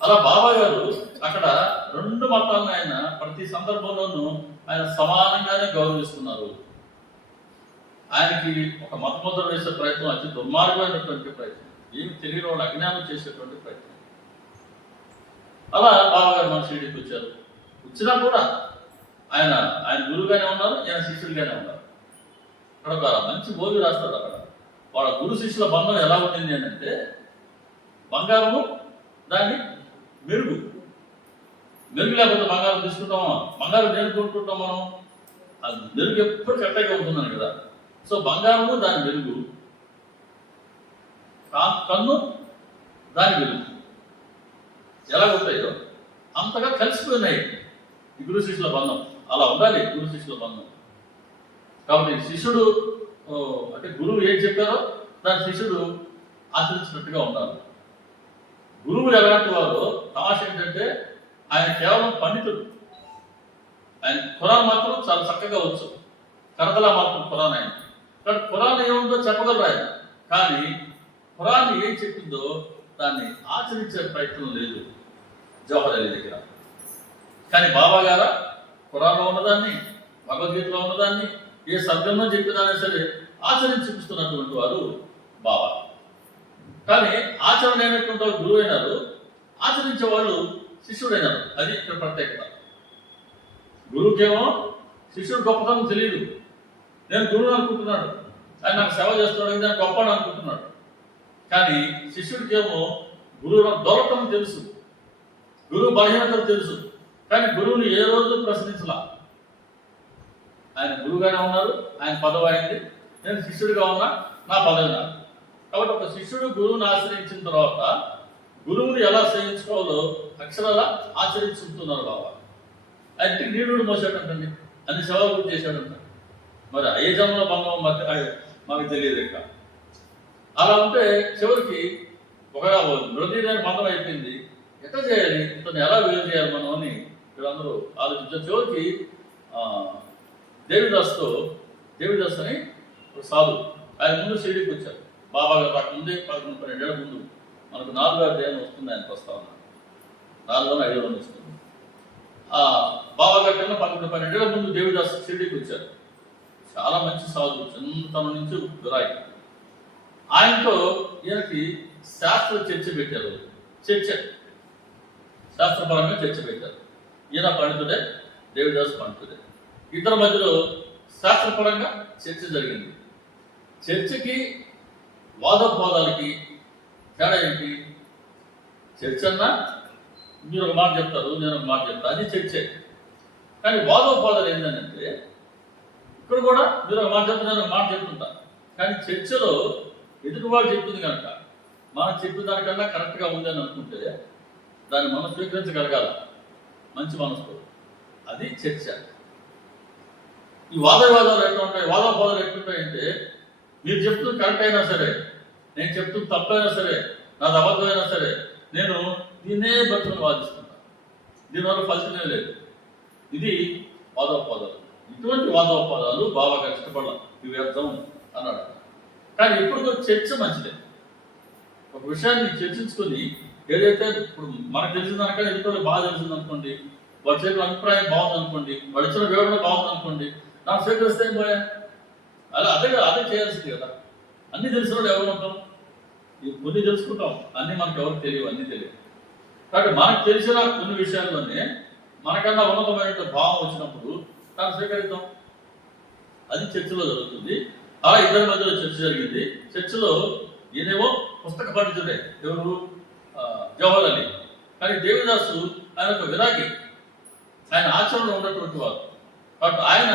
అలా బాబా గారు అక్కడ 2 మతాలను ఆయన ప్రతి సందర్భంలోనూ ఆయన సమానంగానే గౌరవిస్తున్నారు. ఆయనకి ఒక మతముద్ర వేసే ప్రయత్నం, అతి దుర్మార్గమైనటువంటి ప్రయత్నం, ఏమి తెలియని వాళ్ళు అజ్ఞానం చేసేటువంటి ప్రయత్నం. అలా బాబాగారు మన షిరిడీకి వచ్చారు. వచ్చినా కూడా ఆయన ఆయన గురువుగానే ఉన్నారు, ఆయన శిష్యుడిగానే ఉన్నారు. అక్కడ ఒక మంచి బోధి రాస్తాడు. అక్కడ వాళ్ళ గురు శిష్యుల బంధం ఎలా ఉండింది అని అంటే, బంగారము దాన్ని మెరుగు లేకపోతే బంగారం తీసుకుంటామా? బంగారం నేను కొనుక్కుంటాం మనం, అది మెరుగు ఎప్పుడు కరెక్ట్గా ఉంటున్నాను కదా. సో బంగారము దాని మెరుగు, కన్ను దాని వెలుగు ఎలా ఉంటాయో అంతగా కలిసిపోయినాయి ఈ గురు శిష్యుల బంధం. అలా ఉండాలి గురు శిష్యుల బంధం. కాబట్టి శిష్యుడు అంటే గురువు ఏం చెప్పారో దాని శిష్యుడు ఆచరించినట్టుగా ఉండాలి. గురువు ఎలాంటి వారో తమాష ఏంటంటే, ఆయన కేవలం పండితుడు. ఆయన ఖురాన్ మాత్రం చాలా చక్కగా వచ్చు, కరతలా మాత్రం ఖురాన్ ఆయన. కానీ ఖురాన్ ఏముందో చెప్పగలరు ఆయన, కానీ ఖురాన్ ఏం చెప్పిందో దాన్ని ఆచరించే ప్రయత్నం లేదు జవహర్ అలీ దగ్గర. కానీ బాబా గారు ఖురాన్లో ఉన్నదాన్ని, భగవద్గీతలో ఉన్నదాన్ని, ఏ సర్గంలో చెప్పినా సరే ఆచరించి చూపిస్తున్నటువంటి వారు బాబా. కానీ ఆచరణ అయినటువంటి వాళ్ళు గురువు అయినారు, ఆచరించే వాళ్ళు శిష్యుడైనారు. అది ఇక్కడ ప్రత్యేకత. గురువుకేమో శిష్యుడు గొప్పతనం తెలియదు. నేను గురువుని అనుకుంటున్నాడు, ఆయన నాకు సేవ చేస్తున్నాడు, నేను గొప్పని అనుకుంటున్నాడు. కానీ శిష్యుడికేమో గురువు దొరకటం తెలుసు, గురువు బలహీనతలు తెలుసు. కానీ గురువుని ఏ రోజు ప్రశ్నించలా. ఆయన గురువుగానే ఉన్నారు, ఆయన పదవి అయింది, నేను శిష్యుడిగా ఉన్నా, నా పదవి నాకు. కాబట్టి ఒక శిష్యుడు గురువుని ఆశ్రయించిన తర్వాత గురువుని ఎలా సేవించుకోవాలో అక్షరాలా ఆచరించుతున్నారు బాబా. అయితే నీడు మోసాడంటండి, అన్ని సేవలు చేశాడంట. మరి ఏ జన్మలో బంధం మాకు తెలియదు ఇక్కడ. అలా ఉంటే చివరికి ఒక మృదీయమైన బంధం అయిపోయింది. ఎట్లా చేయాలి, ఇతను ఎలా వేరు చేయాలి మనం అని వీళ్ళందరూ ఆలోచించారు. చివరికి దేవిదాస్ అని ఒక సాధు, ఆయన ముందు షిరిడీకి వచ్చారు. బాబా గారు రాకముందే 11-12 ఏళ్ళ ముందు. మనకు 4వ అధ్యాయం వస్తుంది ఆయన ప్రస్తావన, 4వ 5వ వస్తుంది. బాబా గారి కన్నా 11-12 ఏళ్ళ ముందు దేవిదాస్ షిరిడీకి వచ్చారు. చాలా మంచి సాధు, చిన్నతనం నుంచి విరాయి. ఆయనతో ఈయనకి శాస్త్ర చర్చ పెట్టారు. శాస్త్రపరంగా చర్చ పెట్టారు. ఈయన పండితుడే, దేవిదాస్ పండితుడే. ఇద్దరి మధ్యలో శాస్త్రపరంగా చర్చ జరిగింది. చర్చకి వాదోపవాదాలకి తేడా ఏంటి? చర్చ అన్నా మీరు ఒక మాట చెప్తారు, నేను ఒక మాట చెప్తాను, అది చర్చే. కానీ వాదోపవాదాలు ఏంటంటే, ఇక్కడ కూడా మీరు ఒక మాట చెప్తారు, నేను ఒక మాట చెప్తుంటా. కానీ చర్చలో ఎదుటివాడు చెప్తుంది కనుక మనం చెప్పిన దానికన్నా కరెక్ట్గా ఉందని అనుకుంటే దాన్ని మనం స్వీకరించగలగాల మంచి మనసుతో. అది చర్చ. ఈ వాదవివాదాలు ఎట్లా ఉంటాయి, వాదోపవాదాలు ఎట్లుంటాయంటే, మీరు చెప్తుంది కరెక్ట్ అయినా సరే, నేను చెప్తుంది తప్పైనా సరే, నాది అబద్ధమైనా సరే, నేను దీన్నే బతుకుని వాదిస్తున్నా, దీనివల్ల ఫలితమే లేదు. ఇది వాదోపవాదాలు. ఇటువంటి వాదోపవాదాలు బాబాగా ఇష్టపడాలి, ఇవి వ్యర్థం అన్నాడు. కానీ ఎప్పుడు చర్చ మంచిదే. ఒక విషయాన్ని చర్చించుకొని ఏదైతే ఇప్పుడు మనకు తెలిసిన దానికన్నా ఎదుటి బాగా తెలిసింది అనుకోండి, వాడి చేతుల అభిప్రాయం బాగుంది అనుకోండి, వాడి ఇచ్చిన వివరణ బాగుంది అనుకోండి, నాకు స్వీకరిస్తే ఏం పోయా? అదే చేయాల్సింది కదా. అన్నీ తెలిసిన వాళ్ళు ఎవరు ఉంటాం? కొన్ని తెలుసుకుంటాం, అన్నీ మనకు ఎవరికి తెలియవు, అన్నీ తెలియవు. కాబట్టి మనకు తెలిసిన కొన్ని విషయాల్లోనే మనకన్నా ఉన్నతమైన భావం వచ్చినప్పుడు దాన్ని స్వీకరిద్దాం. అది చర్చలో జరుగుతుంది. అలా ఇద్దరి మధ్యలో చర్చ జరిగింది. చర్చలో ఈయనేమో పుస్తక పండితుడే, ఎవరు? జవహర్ అలీ. కానీ దేవిదాసు ఆయన ఒక విరాగి, ఆయన ఆచరణలో ఉన్నటువంటి వారు. కాబట్టి ఆయన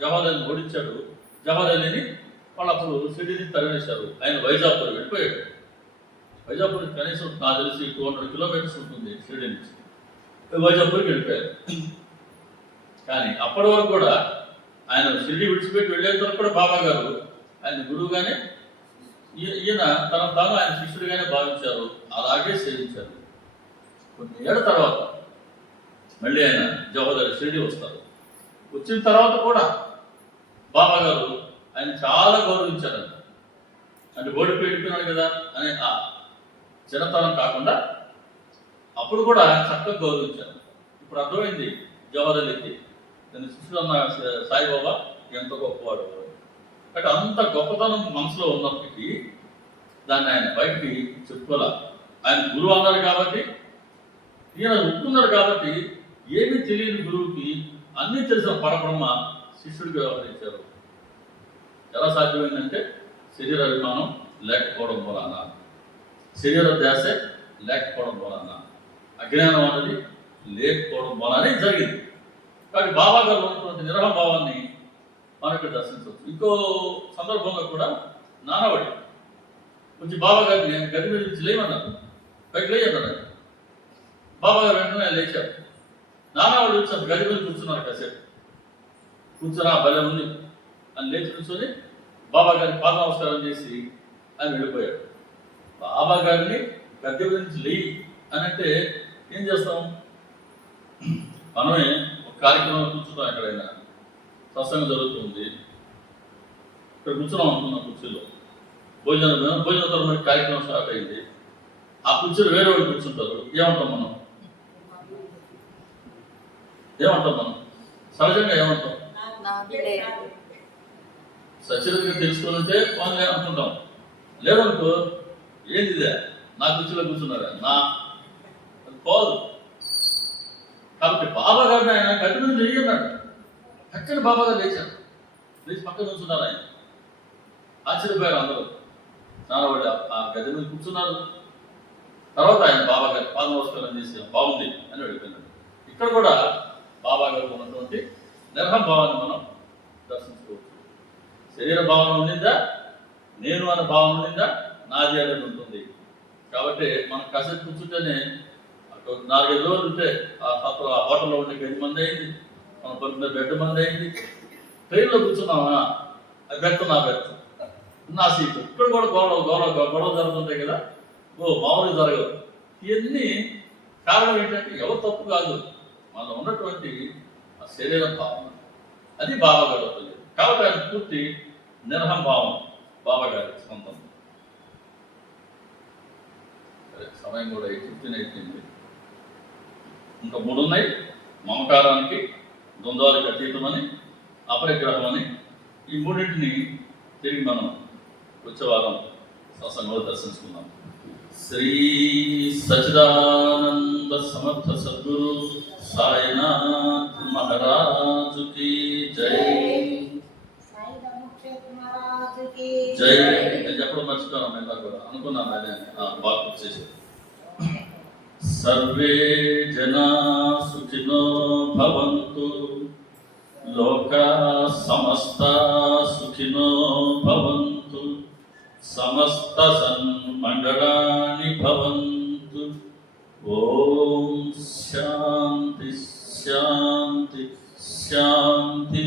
జవహర్ అలీని ఓడించాడు. జవహర్ అలీని వాళ్ళు అప్పుడు షిరిడీ తరివేశారు. ఆయన వైజాపూర్ వెళ్ళిపోయాడు. వైజాపూర్ కనీసం నాకు తెలిసి 200 కిలోమీటర్స్ ఉంటుంది షిరిడీ నుంచి. వైజాపూర్కి వెళ్ళిపోయారు. కానీ అప్పటి వరకు కూడా ఆయన షిరిడీ విడిచిపెట్టి వెళ్ళేంత వరకు కూడా బాబా గారు ఆయన గురువుగానే, ఈయన తన తాను ఆయన శిష్యుడిగానే భావించారు, అలాగే సేవించారు. కొన్ని ఏళ్ళ తర్వాత మళ్ళీ ఆయన జవహర్ షిరిడీ వస్తారు. వచ్చిన తర్వాత కూడా బాబా గారు ఆయన చాలా గౌరవించారంట. అంటే ఓడిపోయి వెళ్ళిపోయినాడు కదా అనే ఆ చిన్నతనం కాకుండా అప్పుడు కూడా చక్కగా గౌరవించారు. ఇప్పుడు అర్థమైంది జవహర్ అలీకి, తన శిష్యుడు అన్న సాయిబాబా ఎంత గొప్పవాడు. బట్ అంత గొప్పతనం మనసులో ఉన్నప్పటికీ దాన్ని ఆయన బయటికి చెప్పుకోలే. ఆయన గురువు అన్నాడు కాబట్టి, ఈయన ఒప్పుకున్నాడు కాబట్టి, ఏమీ తెలియని గురువుకి అన్నీ తెలిసిన పరబ్రహ్మ శిష్యుడిగా వ్యవహరించారు. ఎలా సాధ్యమైందంటే శరీర అభిమానం లేకపోవడం వలన, శరీర ధ్యాస లేకపోవడం వలన, అజ్ఞానం అనేది లేకపోవడం వలన జరిగింది. కాబట్టి బాబా గారు ఉన్నటువంటి నిర్వహణ భావాన్ని మనం ఇక్కడ దర్శించవచ్చు. ఇంకో సందర్భంలో కూడా నానబడి కొంచెం బాబా గారిని గది మీద నుంచి లేమన్నారు, బయట లేయన్నారు. బాబా గారు వెంటనే లేచారు. నానావాడు వచ్చారు, గది మీద కూర్చున్నారు. కాసేపు కూర్చున్నా భలే ఉంది అని లేచి కూర్చొని బాబా గారికి పాద నమస్కారం చేసి ఆయన వెళ్ళిపోయాడు. బాబా గారిని గద్దె నుంచి లేయి అని అంటే ఏం చేస్తాం? మనమే ఒక కార్యక్రమం కూర్చుంటాం, ఎక్కడైనా సత్సంగం జరుగుతుంది, ఇక్కడ కూర్చున్నాం అనుకున్నాం, కుర్చీలో భోజనం తర్వాత కార్యక్రమం స్టార్ట్ అయింది. ఆ కుర్చీలో వేరే వాళ్ళు కూర్చుంటారు. ఏమంటాం మనం? సహజంగా ఏమంటాం? సత్యతగా తెలుసుకుంటే పనులే అనుకుంటాం. లేదనుకో, ఏంది ఇదే నా కుర్చీలో కూర్చున్నారా నా పోదు. కాబట్టి బాబా గారిని ఆయన గది మీద లేయన్నాడు. చక్కని బాబా గారు లేచారు, లేచి పక్కన కూర్చున్నారు. ఆయన ఆశ్చర్యపోయారు అందరూ. నానవాళ్ళు ఆ గది మీద కూర్చున్నారు. తర్వాత ఆయన బాబా గారి పాద నమస్కారం చేసి బాగుంది అని వెళ్ళిపోయినాడు. ఇక్కడ కూడా బాబా గారు ఉన్నటువంటి నిర్హం భావాన్ని మనం దర్శించుకోవచ్చు. శరీర భావన ఉండిందా, నేను అనే భావన ఉండిందా, నాది అనేది ఉంటుంది. కాబట్టి మనం కాసేపు కూర్చుంటేనే 4-5 రోజులు ఉంటే ఆ హోటల్లో ఉండే 5 మంది అయింది, మనం పడుకునే బెడ్ మంది అయింది. ట్రైన్లో కూర్చున్నామా, అది బెడ్ నా బెడ్ నా సీటు, ఇక్కడ కూడా గొడవ జరుగుతుంటాయి కదా. మామూలుగా జరగదు. ఇవన్నీ కారణం ఏంటంటే ఎవరు తప్పు కాదు, మనలో ఉన్నటువంటి ఆ శరీర భావన, అది బాబా గారు అవుతుంది. కాబట్టి ఆయన పూర్తి నిర్హం భావం బాబా గారి సొంతం. సమయం కూడా 15 అయిపోయింది. ఇంకా 3 ఉన్నాయి. మమకారానికి, ద్వంద్వాలకు అతీతమని, అపరిగ్రహం అని. ఈ 3టిని తిరిగి మనం వచ్చే వారం సత్సంగంలో దర్శించుకుందాం. శ్రీ సచిదానంద సమర్థ సద్గురు సాయినాథ్ మహారాజుకి జై. జై. నేను చెప్పడం మర్చిపోయాను, ఇలా కూడా అనుకున్నాను, అదే బాగా చేసి. సర్వే జనా సుఖినో భవంతు, లోకా సమస్తా సుఖినో భవంతు, సమస్త సన్మంగళాని భవంతు. ఓం శాంతి శాంతి శాంతి.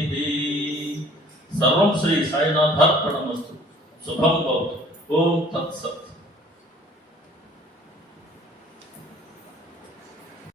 సర్వం శ్రీ సాయినాథార్పణమస్తు. శుభం భవతు. ఓం తత్సత్.